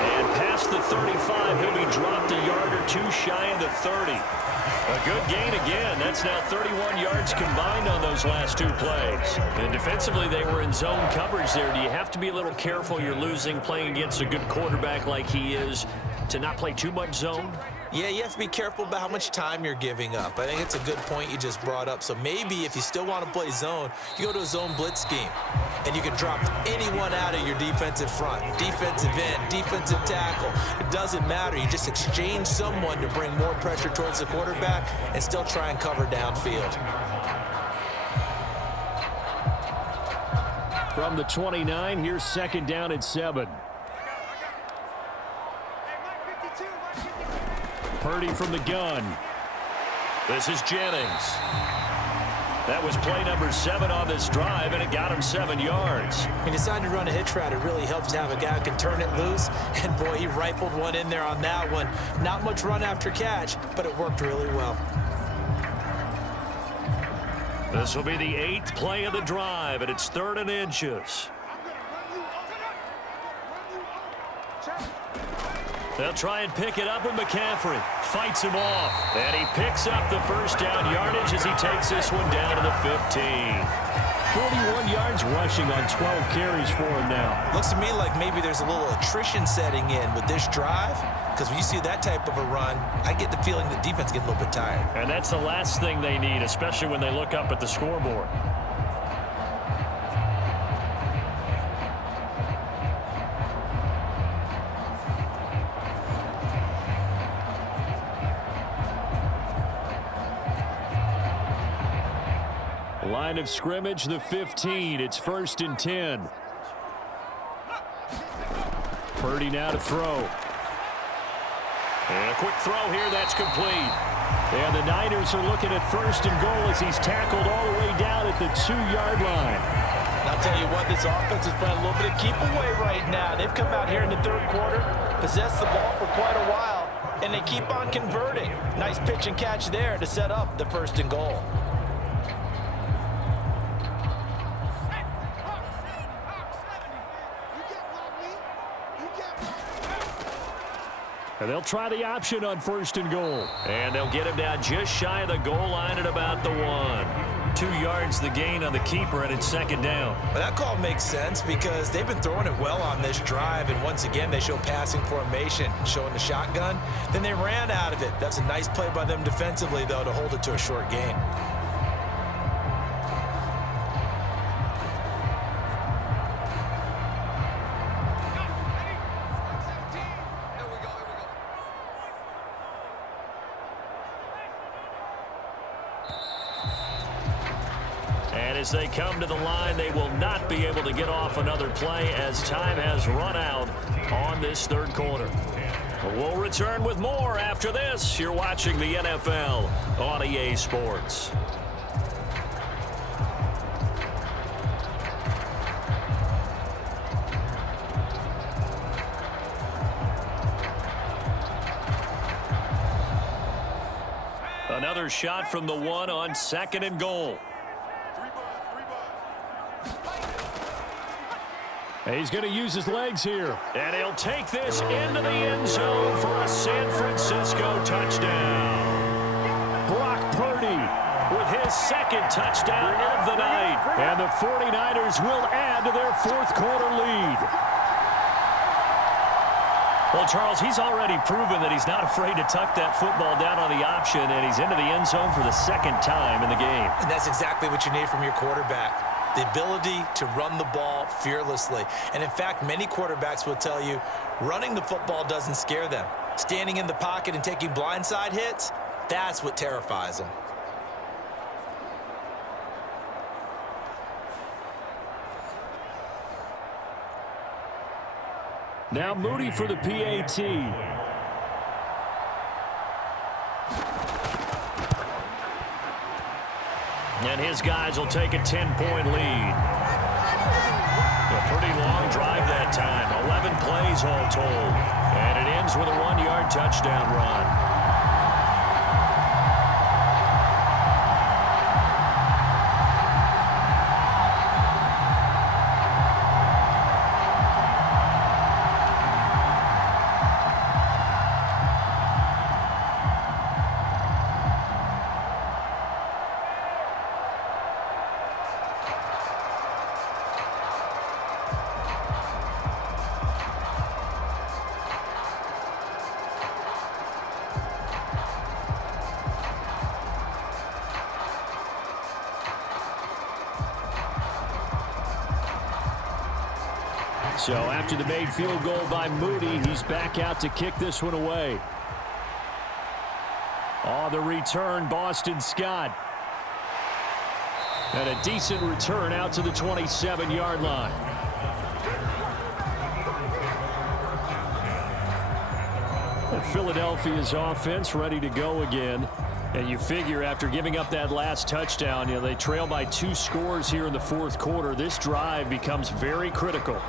And past the 35, he'll be dropped a yard or two shy of the 30. A good gain again. That's now 31 yards combined on those last two plays. And defensively, they were in zone coverage there. Do you have to be a little careful you're losing playing against a good quarterback like he is to not play too much zone? Yeah, you have to be careful about how much time you're giving up. I think it's a good point you just brought up. So maybe if you still want to play zone, you go to a zone blitz scheme. And you can drop anyone out of your defensive front. Defensive end, defensive tackle. It doesn't matter. You just exchange someone to bring more pressure towards the quarterback and still try and cover downfield. From the 29, here's 2nd down and 7. Purdy from the gun. This is Jennings. That was play number 7 on this drive, and it got him 7 yards. When you decide to run a hitch route, it really helps to have a guy who can turn it loose. And, boy, he rifled one in there on that one. Not much run after catch, but it worked really well. This will be the 8th play of the drive, and it's 3rd and inches. They'll try and pick it up with McCaffrey. Fights him off. And he picks up the first down yardage as he takes this one down to the 15. 41 yards rushing on 12 carries for him now. Looks to me like maybe there's a little attrition setting in with this drive. Because when you see that type of a run, I get the feeling the defense gets a little bit tired. And that's the last thing they need, especially when they look up at the scoreboard. Line of scrimmage, the 15. It's 1st and 10. Purdy now to throw. And a quick throw here, that's complete. And the Niners are looking at 1st and goal as he's tackled all the way down at the 2-yard line. I'll tell you what, this offense is playing a little bit of keep away right now. They've come out here in the 3rd quarter, possessed the ball for quite a while, and they keep on converting. Nice pitch and catch there to set up the 1st and goal. And they'll try the option on 1st and goal. And they'll get him down just shy of the goal line at about the 1. 2 yards the gain on the keeper, and it's 2nd down. Well, that call makes sense because they've been throwing it well on this drive, and once again they show passing formation, showing the shotgun. Then they ran out of it. That's a nice play by them defensively, though, to hold it to a short gain. As they come to the line, they will not be able to get off another play as time has run out on this 3rd quarter. We'll return with more after this. You're watching the NFL on EA Sports. Another shot from the 1 on 2nd and goal. He's going to use his legs here. And he'll take this into the end zone for a San Francisco touchdown. Brock Purdy with his 2nd touchdown of the night. And the 49ers will add to their 4th quarter lead. Well, Charles, he's already proven that he's not afraid to tuck that football down on the option, and he's into the end zone for the 2nd time in the game. And that's exactly what you need from your quarterback. the ability to run the ball fearlessly. And in fact, many quarterbacks will tell you running the football doesn't scare them. Standing in the pocket and taking blindside hits, that's what terrifies them. Now Moody for the PAT. And his guys will take a 10-point lead. A pretty long drive that time. 11 plays all told. And it ends with a 1-yard touchdown run. So after the made field goal by Moody, he's back out to kick this one away. On the return, Boston Scott. And a decent return out to the 27-yard line. Philadelphia's offense ready to go again. And you figure after giving up that last touchdown, they trail by 2 scores here in the fourth quarter. This drive becomes very critical.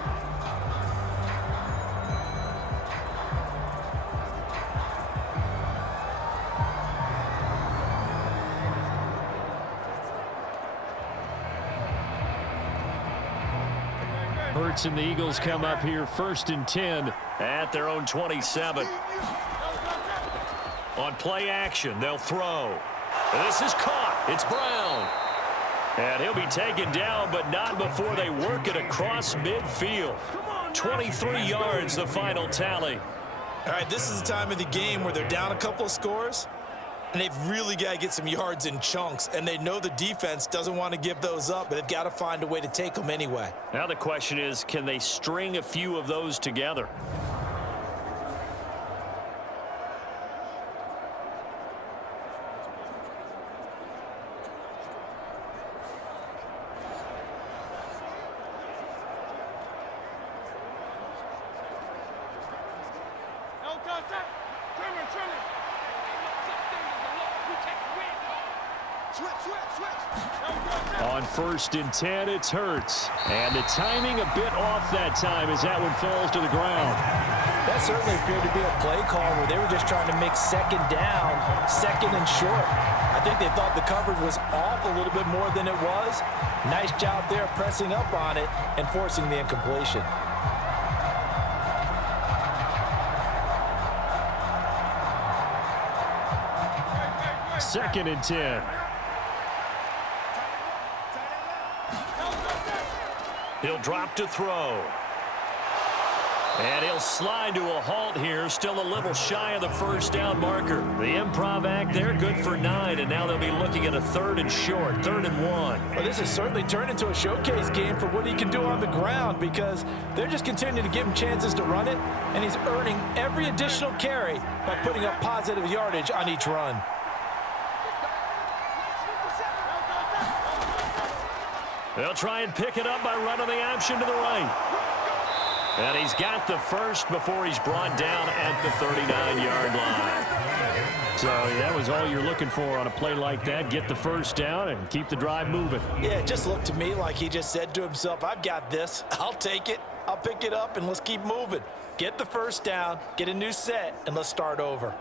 Hurts and the Eagles come up here 1st and 10 at their own 27. On play action, they'll throw. This is caught. It's Brown. And he'll be taken down, but not before they work it across midfield. 23 yards, the final tally. All right, this is the time of the game where they're down a couple of scores, and they've really got to get some yards in chunks, and they know the defense doesn't want to give those up, but they've got to find a way to take them anyway. Now the question is, can they string a few of those together? On 1st and 10, it's Hurts. And the timing a bit off that time as that one falls to the ground. That certainly appeared to be a play call where they were just trying to make 2nd down, 2nd and short. I think they thought the coverage was off a little bit more than it was. Nice job there pressing up on it and forcing the incompletion. Second and 10. He'll drop to throw. And he'll slide to a halt here, still a little shy of the 1st down marker. The improv act there, good for 9, and now they'll be looking at a 3rd and short, 3rd and 1. Well, this has certainly turned into a showcase game for what he can do on the ground because they're just continuing to give him chances to run it, and he's earning every additional carry by putting up positive yardage on each run. They'll try and pick it up by running the option to the right. And he's got the first before he's brought down at the 39-yard line. So that was all you're looking for on a play like that. Get the first down and keep the drive moving. Yeah, it just looked to me like he just said to himself, I've got this. I'll take it. I'll pick it up, and let's keep moving. Get the first down, get a new set, and let's start over.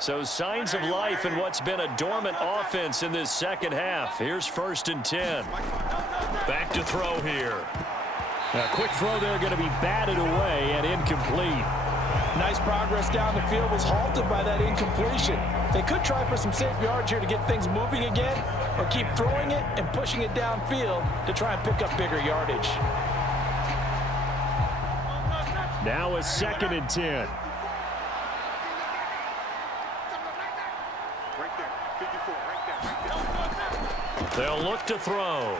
So signs of life in what's been a dormant offense in this second half. Here's 1st and 10. Back to throw here. A quick throw there going to be batted away and incomplete. Nice progress down the field was halted by that incompletion. They could try for some safe yards here to get things moving again, or keep throwing it and pushing it downfield to try and pick up bigger yardage. Now a 2nd and 10. They'll look to throw.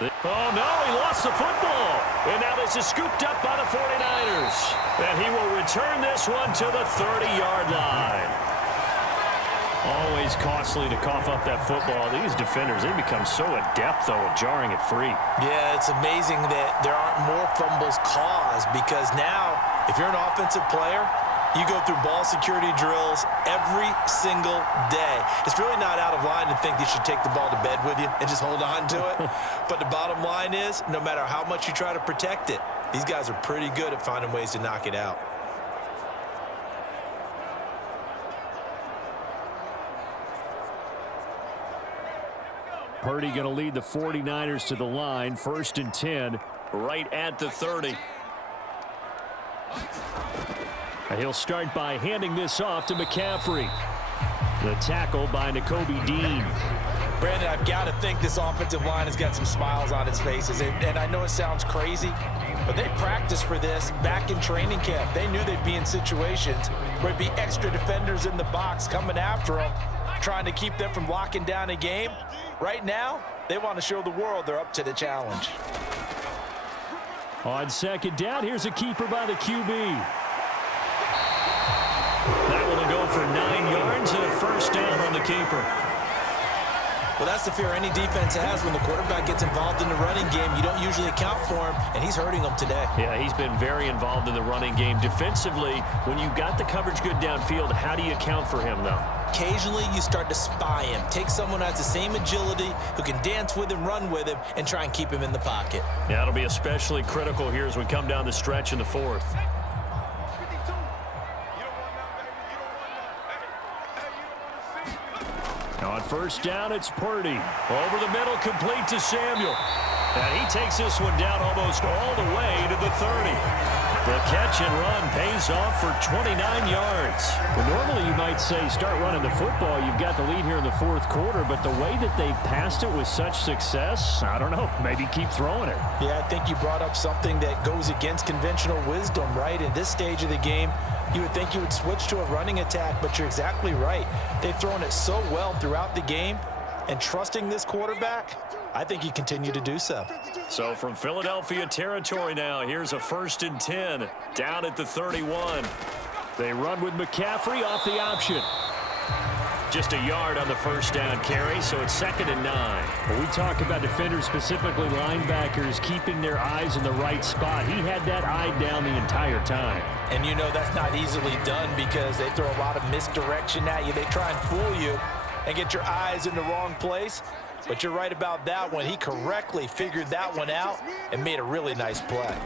Oh, no, he lost the football. And now this is scooped up by the 49ers. And he will return this one to the 30-yard line. Always costly to cough up that football. These defenders, they become so adept, though, at jarring it free. Yeah, it's amazing that there aren't more fumbles caused because now, if you're an offensive player, you go through ball security drills every single day. It's really not out of line to think you should take the ball to bed with you and just hold on to it. But the bottom line is, no matter how much you try to protect it, these guys are pretty good at finding ways to knock it out. Purdy going to lead the 49ers to the line. 1st and 10, right at the 30. And he'll start by handing this off to McCaffrey. The tackle by Nakobe Dean. Brandon, I've got to think this offensive line has got some smiles on its faces. And I know it sounds crazy, but they practiced for this back in training camp. They knew they'd be in situations where it'd be extra defenders in the box coming after them, trying to keep them from locking down a game. Right now, they want to show the world they're up to the challenge. On 2nd down, here's a keeper by the QB. That one will go for 9 yards and a 1st down on the keeper. Well, that's the fear any defense has when the quarterback gets involved in the running game. You don't usually account for him, and he's hurting them today. Yeah, he's been very involved in the running game. Defensively, when you've got the coverage good downfield, how do you account for him, though? Occasionally, you start to spy him. Take someone who has the same agility, who can dance with him, run with him, and try and keep him in the pocket. Yeah, it'll be especially critical here as we come down the stretch in the 4th. On 1st down, it's Purdy. Over the middle, complete to Samuel. And he takes this one down almost all the way to the 30. The catch and run pays off for 29 yards. Well, normally you might say start running the football. You've got the lead here in the 4th quarter, but the way that they've passed it with such success, I don't know, maybe keep throwing it. Yeah, I think you brought up something that goes against conventional wisdom, right? In this stage of the game, you would think you would switch to a running attack, but you're exactly right. They've thrown it so well throughout the game, and trusting this quarterback, I think you continue to do so. So from Philadelphia territory now, here's a 1st and 10 down at the 31. They run with McCaffrey off the option. Just a yard on the 1st down carry, so it's 2nd and 9. When we talk about defenders, specifically linebackers, keeping their eyes in the right spot, he had that eye down the entire time. And you know that's not easily done because they throw a lot of misdirection at you. They try and fool you and get your eyes in the wrong place. But you're right about that one. He correctly figured that one out and made a really nice play.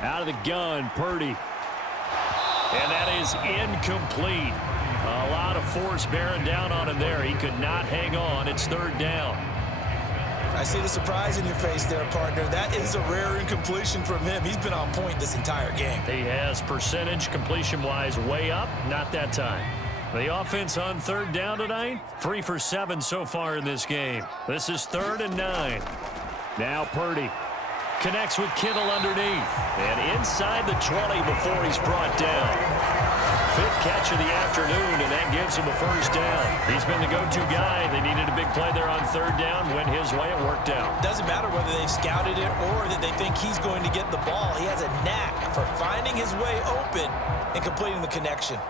Out of the gun, Purdy. And that is incomplete. A lot of force bearing down on him there. He could not hang on. It's 3rd down. I see the surprise in your face there, partner. That is a rare incompletion from him. He's been on point this entire game. He has percentage completion-wise way up. Not that time. The offense on 3rd down tonight, 3 for 7 so far in this game. This is 3rd and 9. Now Purdy connects with Kittle underneath. And inside the 20 before he's brought down. 5th catch of the afternoon, and that gives him a 1st down. He's been the go-to guy. They needed a big play there on 3rd down. Went his way. It worked out. Doesn't matter whether they've scouted it or that they think he's going to get the ball. He has a knack for finding his way open and completing the connection.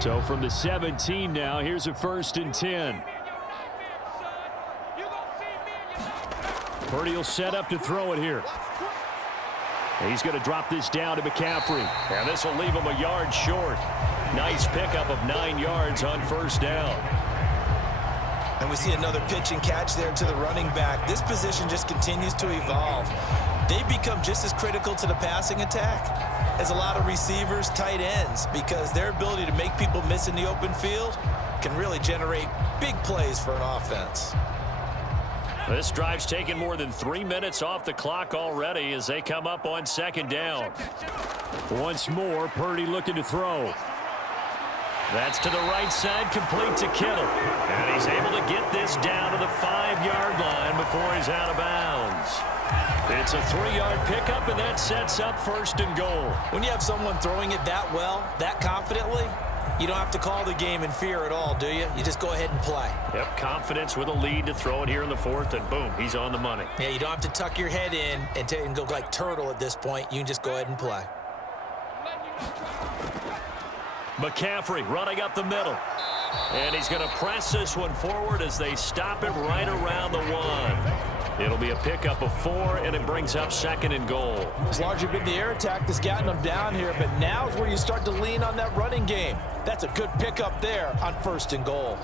So from the 17 now, here's a 1st and 10. Purdy will set up to throw it here. He's going to drop this down to McCaffrey. And this will leave him a yard short. Nice pickup of 9 yards on 1st down. And we see another pitch and catch there to the running back. This position just continues to evolve. They become just as critical to the passing attack as a lot of receivers, tight ends, because their ability to make people miss in the open field can really generate big plays for an offense. This drive's taken more than 3 minutes off the clock already as they come up on second down. Once more, Purdy looking to throw. That's to the right side, complete to Kittle. And he's able to get this down to the 5-yard line before he's out of bounds. It's a 3-yard pickup, and that sets up first and goal. When you have someone throwing it that well, that confidently, you don't have to call the game in fear at all, do you? You just go ahead and play. Yep, confidence with a lead to throw it here in the fourth, and boom, he's on the money. Yeah, you don't have to tuck your head in and go like turtle at this point. You can just go ahead and play. McCaffrey running up the middle. And he's going to press this one forward as they stop him right around the 1. It'll be a pickup of 4, and it brings up second and goal. It's largely been the air attack that's gotten them down here, but now is where you start to lean on that running game. That's a good pickup there on first and goal.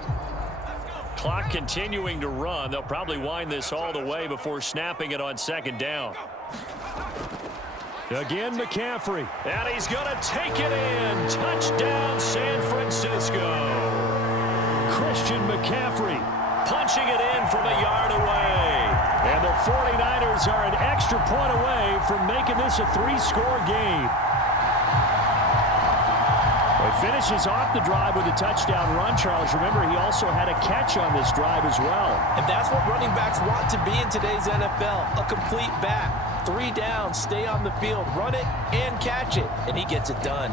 Clock continuing to run. They'll probably wind this all the way before snapping it on second down. Again, McCaffrey. And he's going to take it in. Touchdown, San Francisco. Christian McCaffrey punching it in from a yard away. And the 49ers are an extra point away from making this a 3-score game. He finishes off the drive with a touchdown run, Charles. Remember, he also had a catch on this drive as well. And that's what running backs want to be in today's NFL, a complete back. 3 downs, stay on the field, run it and catch it, and he gets it done.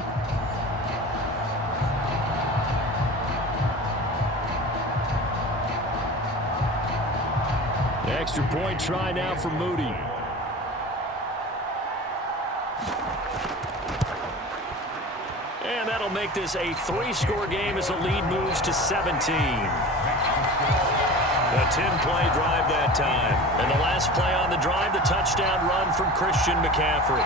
The extra point try now for Moody. And that'll make this a 3-score game as the lead moves to 17. A 10-play drive that time. And the last play on the drive, the touchdown run from Christian McCaffrey.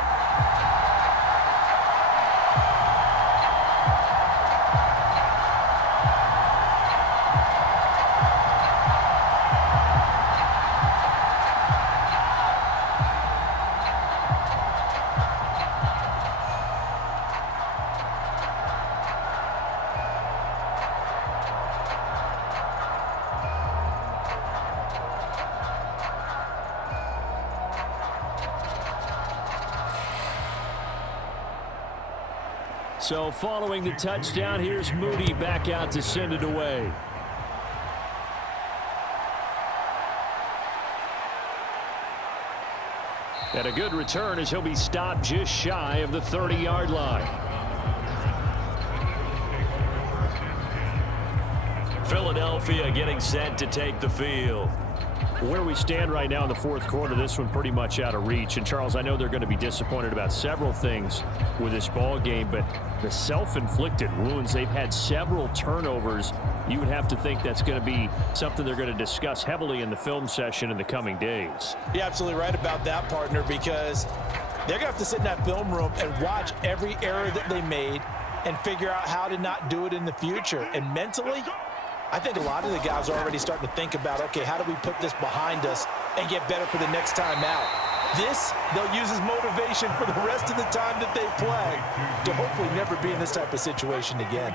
So following the touchdown, here's Moody back out to send it away. And a good return as he'll be stopped just shy of the 30-yard line. Philadelphia getting set to take the field. Where we stand right now in the fourth quarter, this one pretty much out of reach. And, Charles, I know they're going to be disappointed about several things with this ball game, but the self-inflicted wounds, they've had several turnovers. You would have to think that's going to be something they're going to discuss heavily in the film session in the coming days. You're absolutely right about that, partner, because they're going to have to sit in that film room and watch every error that they made and figure out how to not do it in the future. And mentally, I think a lot of the guys are already starting to think about, okay, how do we put this behind us and get better for the next time out? This, they'll use as motivation for the rest of the time that they play to hopefully never be in this type of situation again.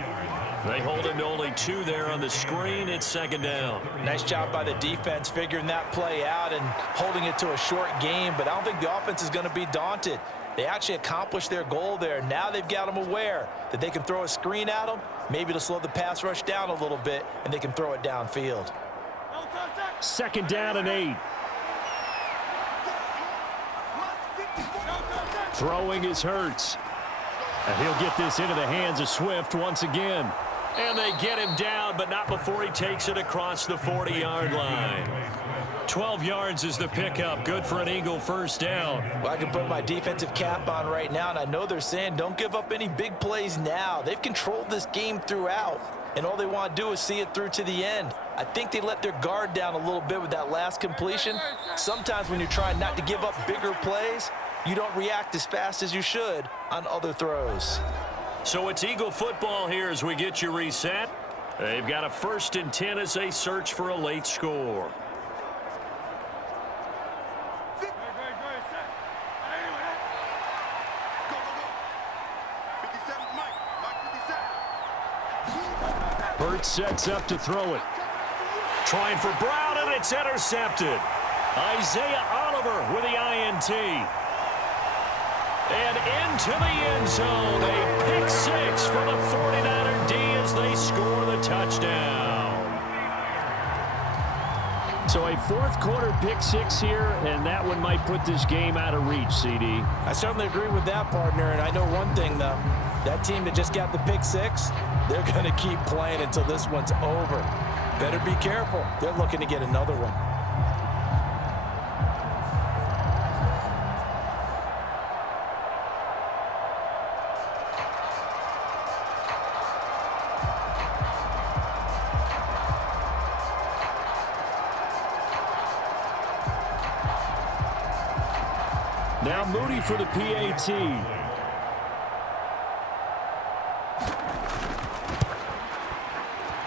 They hold him to only 2 there on the screen. It's second down. Nice job by the defense figuring that play out and holding it to a short game, but I don't think the offense is going to be daunted. They actually accomplished their goal there. Now they've got them aware that they can throw a screen at them, maybe to slow the pass rush down a little bit, and they can throw it downfield. Second down and 8. Throwing is Hurts. And he'll get this into the hands of Swift once again. And they get him down, but not before he takes it across the 40-yard line. 12 yards is the pickup. Good for an Eagle first down. Well, I can put my defensive cap on right now, and I know they're saying don't give up any big plays now. They've controlled this game throughout, and all they want to do is see it through to the end. I think they let their guard down a little bit with that last completion. Sometimes when you're trying not to give up bigger plays, you don't react as fast as you should on other throws. So it's Eagle football here as we get you reset. They've got a 1st and 10 as they search for a late score. Hurts sets up to throw it. Trying for Brown, and it's It's intercepted. Isaiah Oliver with the INT. And into the end zone. A pick six for the 49er D as they score the touchdown. So a fourth quarter pick six here, and that one might put this game out of reach, CD. I certainly agree with that, partner, and I know one thing, though. That team that just got the pick six, they're going to keep playing until this one's over. Better be careful. They're looking to get another one. Now Moody for the PAT.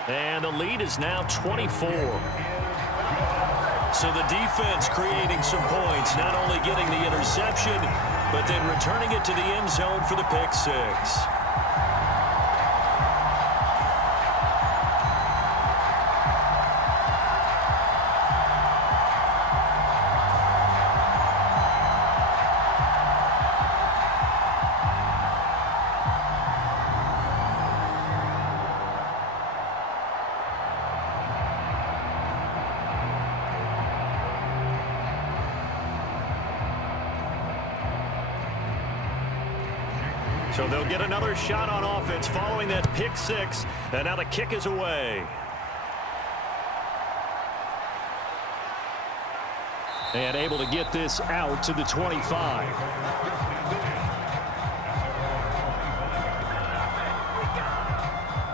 And the lead is now 24. So the defense creating some points, not only getting the interception, but then returning it to the end zone for the pick six. So they'll get another shot on offense following that pick six, and now the kick is away. And able to get this out to the 25.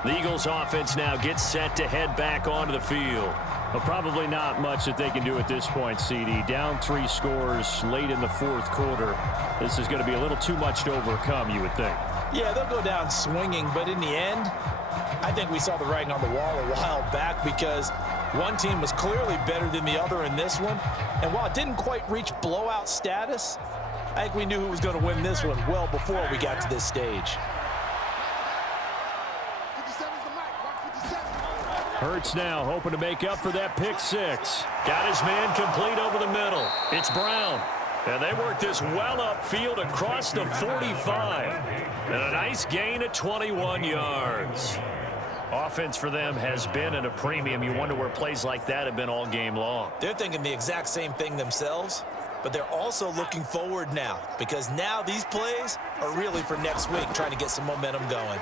The Eagles offense now gets set to head back onto the field. Well, probably not much that they can do at this point, CD. Down 3 scores late in the fourth quarter. This is going to be a little too much to overcome, you would think. Yeah, they'll go down swinging, but in the end, I think we saw the writing on the wall a while back because one team was clearly better than the other in this one. And while it didn't quite reach blowout status, I think we knew who was going to win this one well before we got to this stage. Hurts now hoping to make up for that pick six. Got his man complete over the middle. It's Brown. And they work this well upfield across the 45. And a nice gain of 21 yards. Offense for them has been at a premium. You wonder where plays like that have been all game long. They're thinking the exact same thing themselves, but they're also looking forward now because now these plays are really for next week, trying to get some momentum going.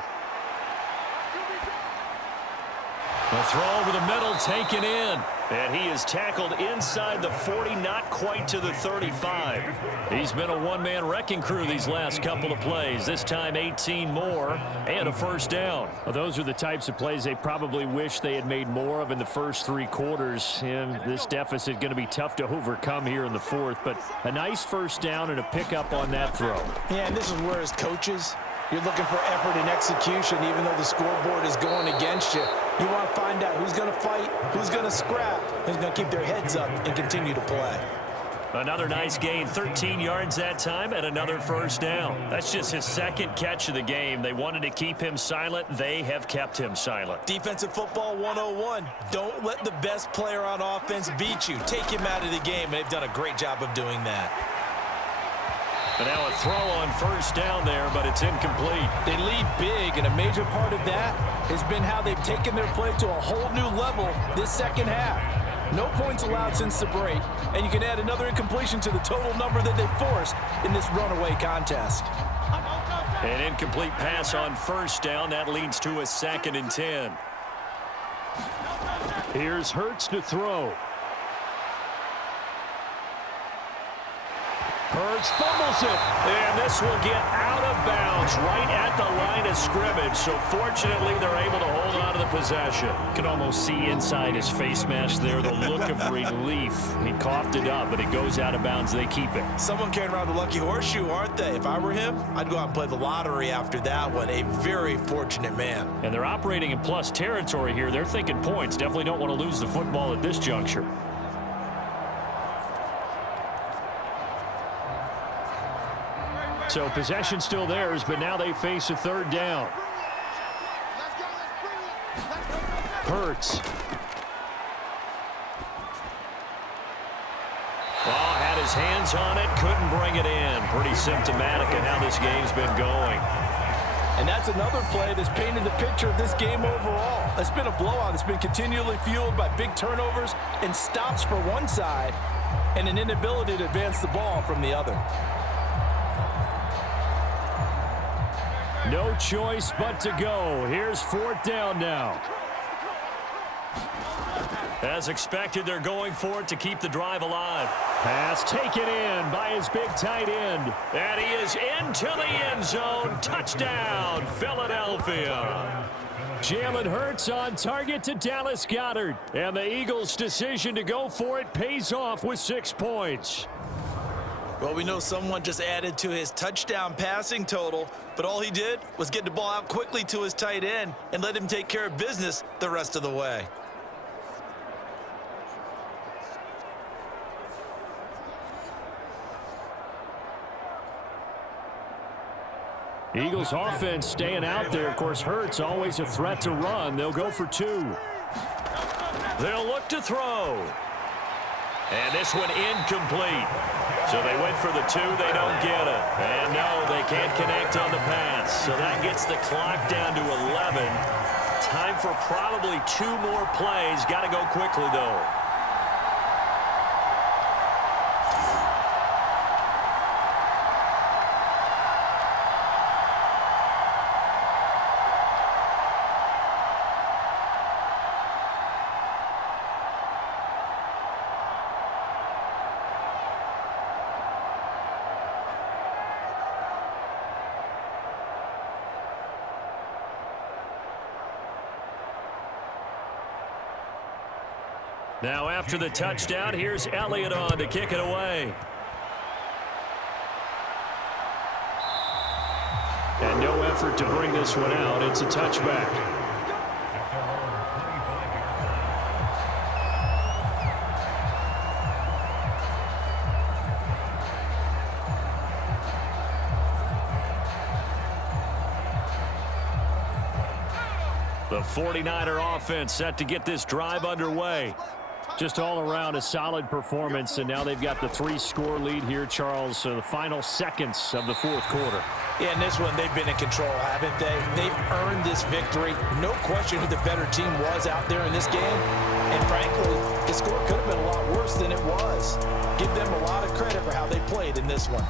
The throw over the middle, taken in. And he is tackled inside the 40, not quite to the 35. He's been a one-man wrecking crew these last couple of plays. This time 18 more and a first down. Well, those are the types of plays they probably wish they had made more of in the first 3 quarters. And this deficit going to be tough to overcome here in the fourth. But a nice first down and a pickup on that throw. Yeah, and this is where as coaches, you're looking for effort and execution even though the scoreboard is going against you. You want to find out who's going to fight, who's going to scrap, who's going to keep their heads up and continue to play. Another nice gain, 13 yards that time, and another first down. That's just his second catch of the game. They wanted to keep him silent. They have kept him silent. Defensive football 101. Don't let the best player on offense beat you. Take him out of the game, and they've done a great job of doing that. And now a throw on first down there, but it's incomplete. They lead big, and a major part of that has been how they've taken their play to a whole new level this second half. No points allowed since the break, and you can add another incompletion to the total number that they forced in this runaway contest. An incomplete pass on first down. That leads to a 2nd and 10. Here's Hurts to throw. Hurts fumbles it, and this will get out of bounds right at the line of scrimmage. So fortunately, they're able to hold on to the possession. You can almost see inside his face mask there the look of relief. He coughed it up, but it goes out of bounds. They keep it. Someone carrying around the lucky horseshoe, aren't they? If I were him, I'd go out and play the lottery after that one. A very fortunate man. And they're operating in plus territory here. They're thinking points. Definitely don't want to lose the football at this juncture. So possession still theirs, but now they face a 3rd down. Hurts. his hands on it, couldn't bring it in. Pretty symptomatic of how this game's been going. And that's another play that's painted the picture of this game overall. It's been a blowout. It's been continually fueled by big turnovers and stops for one side and an inability to advance the ball from the other. No choice but to go. Here's 4th down now. As expected, they're going for it to keep the drive alive. Pass taken in by his big tight end. And he is into the end zone. Touchdown, Philadelphia. Jalen Hurts on target to Dallas Goedert. And the Eagles' decision to go for it pays off with 6 points. Well, we know someone just added to his touchdown passing total, but all he did was get the ball out quickly to his tight end and let him take care of business the rest of the way. Eagles offense staying out there. Of course, Hurts always a threat to run. They'll go for 2. They'll look to throw. And this one incomplete. So they went for the 2. They don't get it. And no, they can't connect on the pass. So that gets the clock down to 11. Time for probably 2 more plays. Got to go quickly, though. Now after the touchdown, here's Elliott on to kick it away. And no effort to bring this one out. It's a touchback. The 49er offense set to get this drive underway. Just all around a solid performance, and now they've got the 3-score lead here, Charles. So the final seconds of the 4th quarter. Yeah, in this one, they've been in control, haven't they? They've earned this victory. No question who the better team was out there in this game. And frankly, the score could have been a lot worse than it was. Give them a lot of credit for how they played in this one.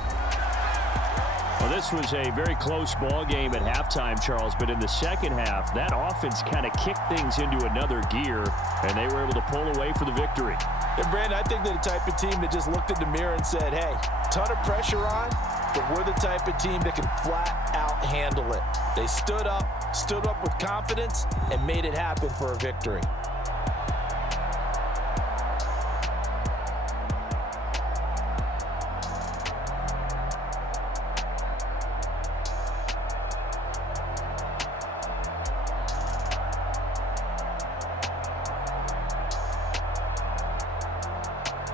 Well, this was a very close ball game at halftime, Charles, but in the second half, that offense kind of kicked things into another gear, and they were able to pull away for the victory. And Brandon, I think they're the type of team that just looked in the mirror and said, hey, ton of pressure on, but we're the type of team that can flat out handle it. They stood up with confidence, and made it happen for a victory.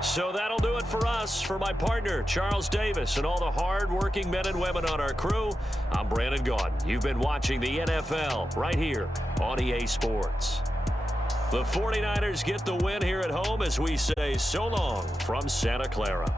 So that'll do it for us. For my partner, Charles Davis, and all the hard-working men and women on our crew, I'm Brandon Gaudin. You've been watching the NFL right here on EA Sports. The 49ers get the win here at home as we say so long from Santa Clara.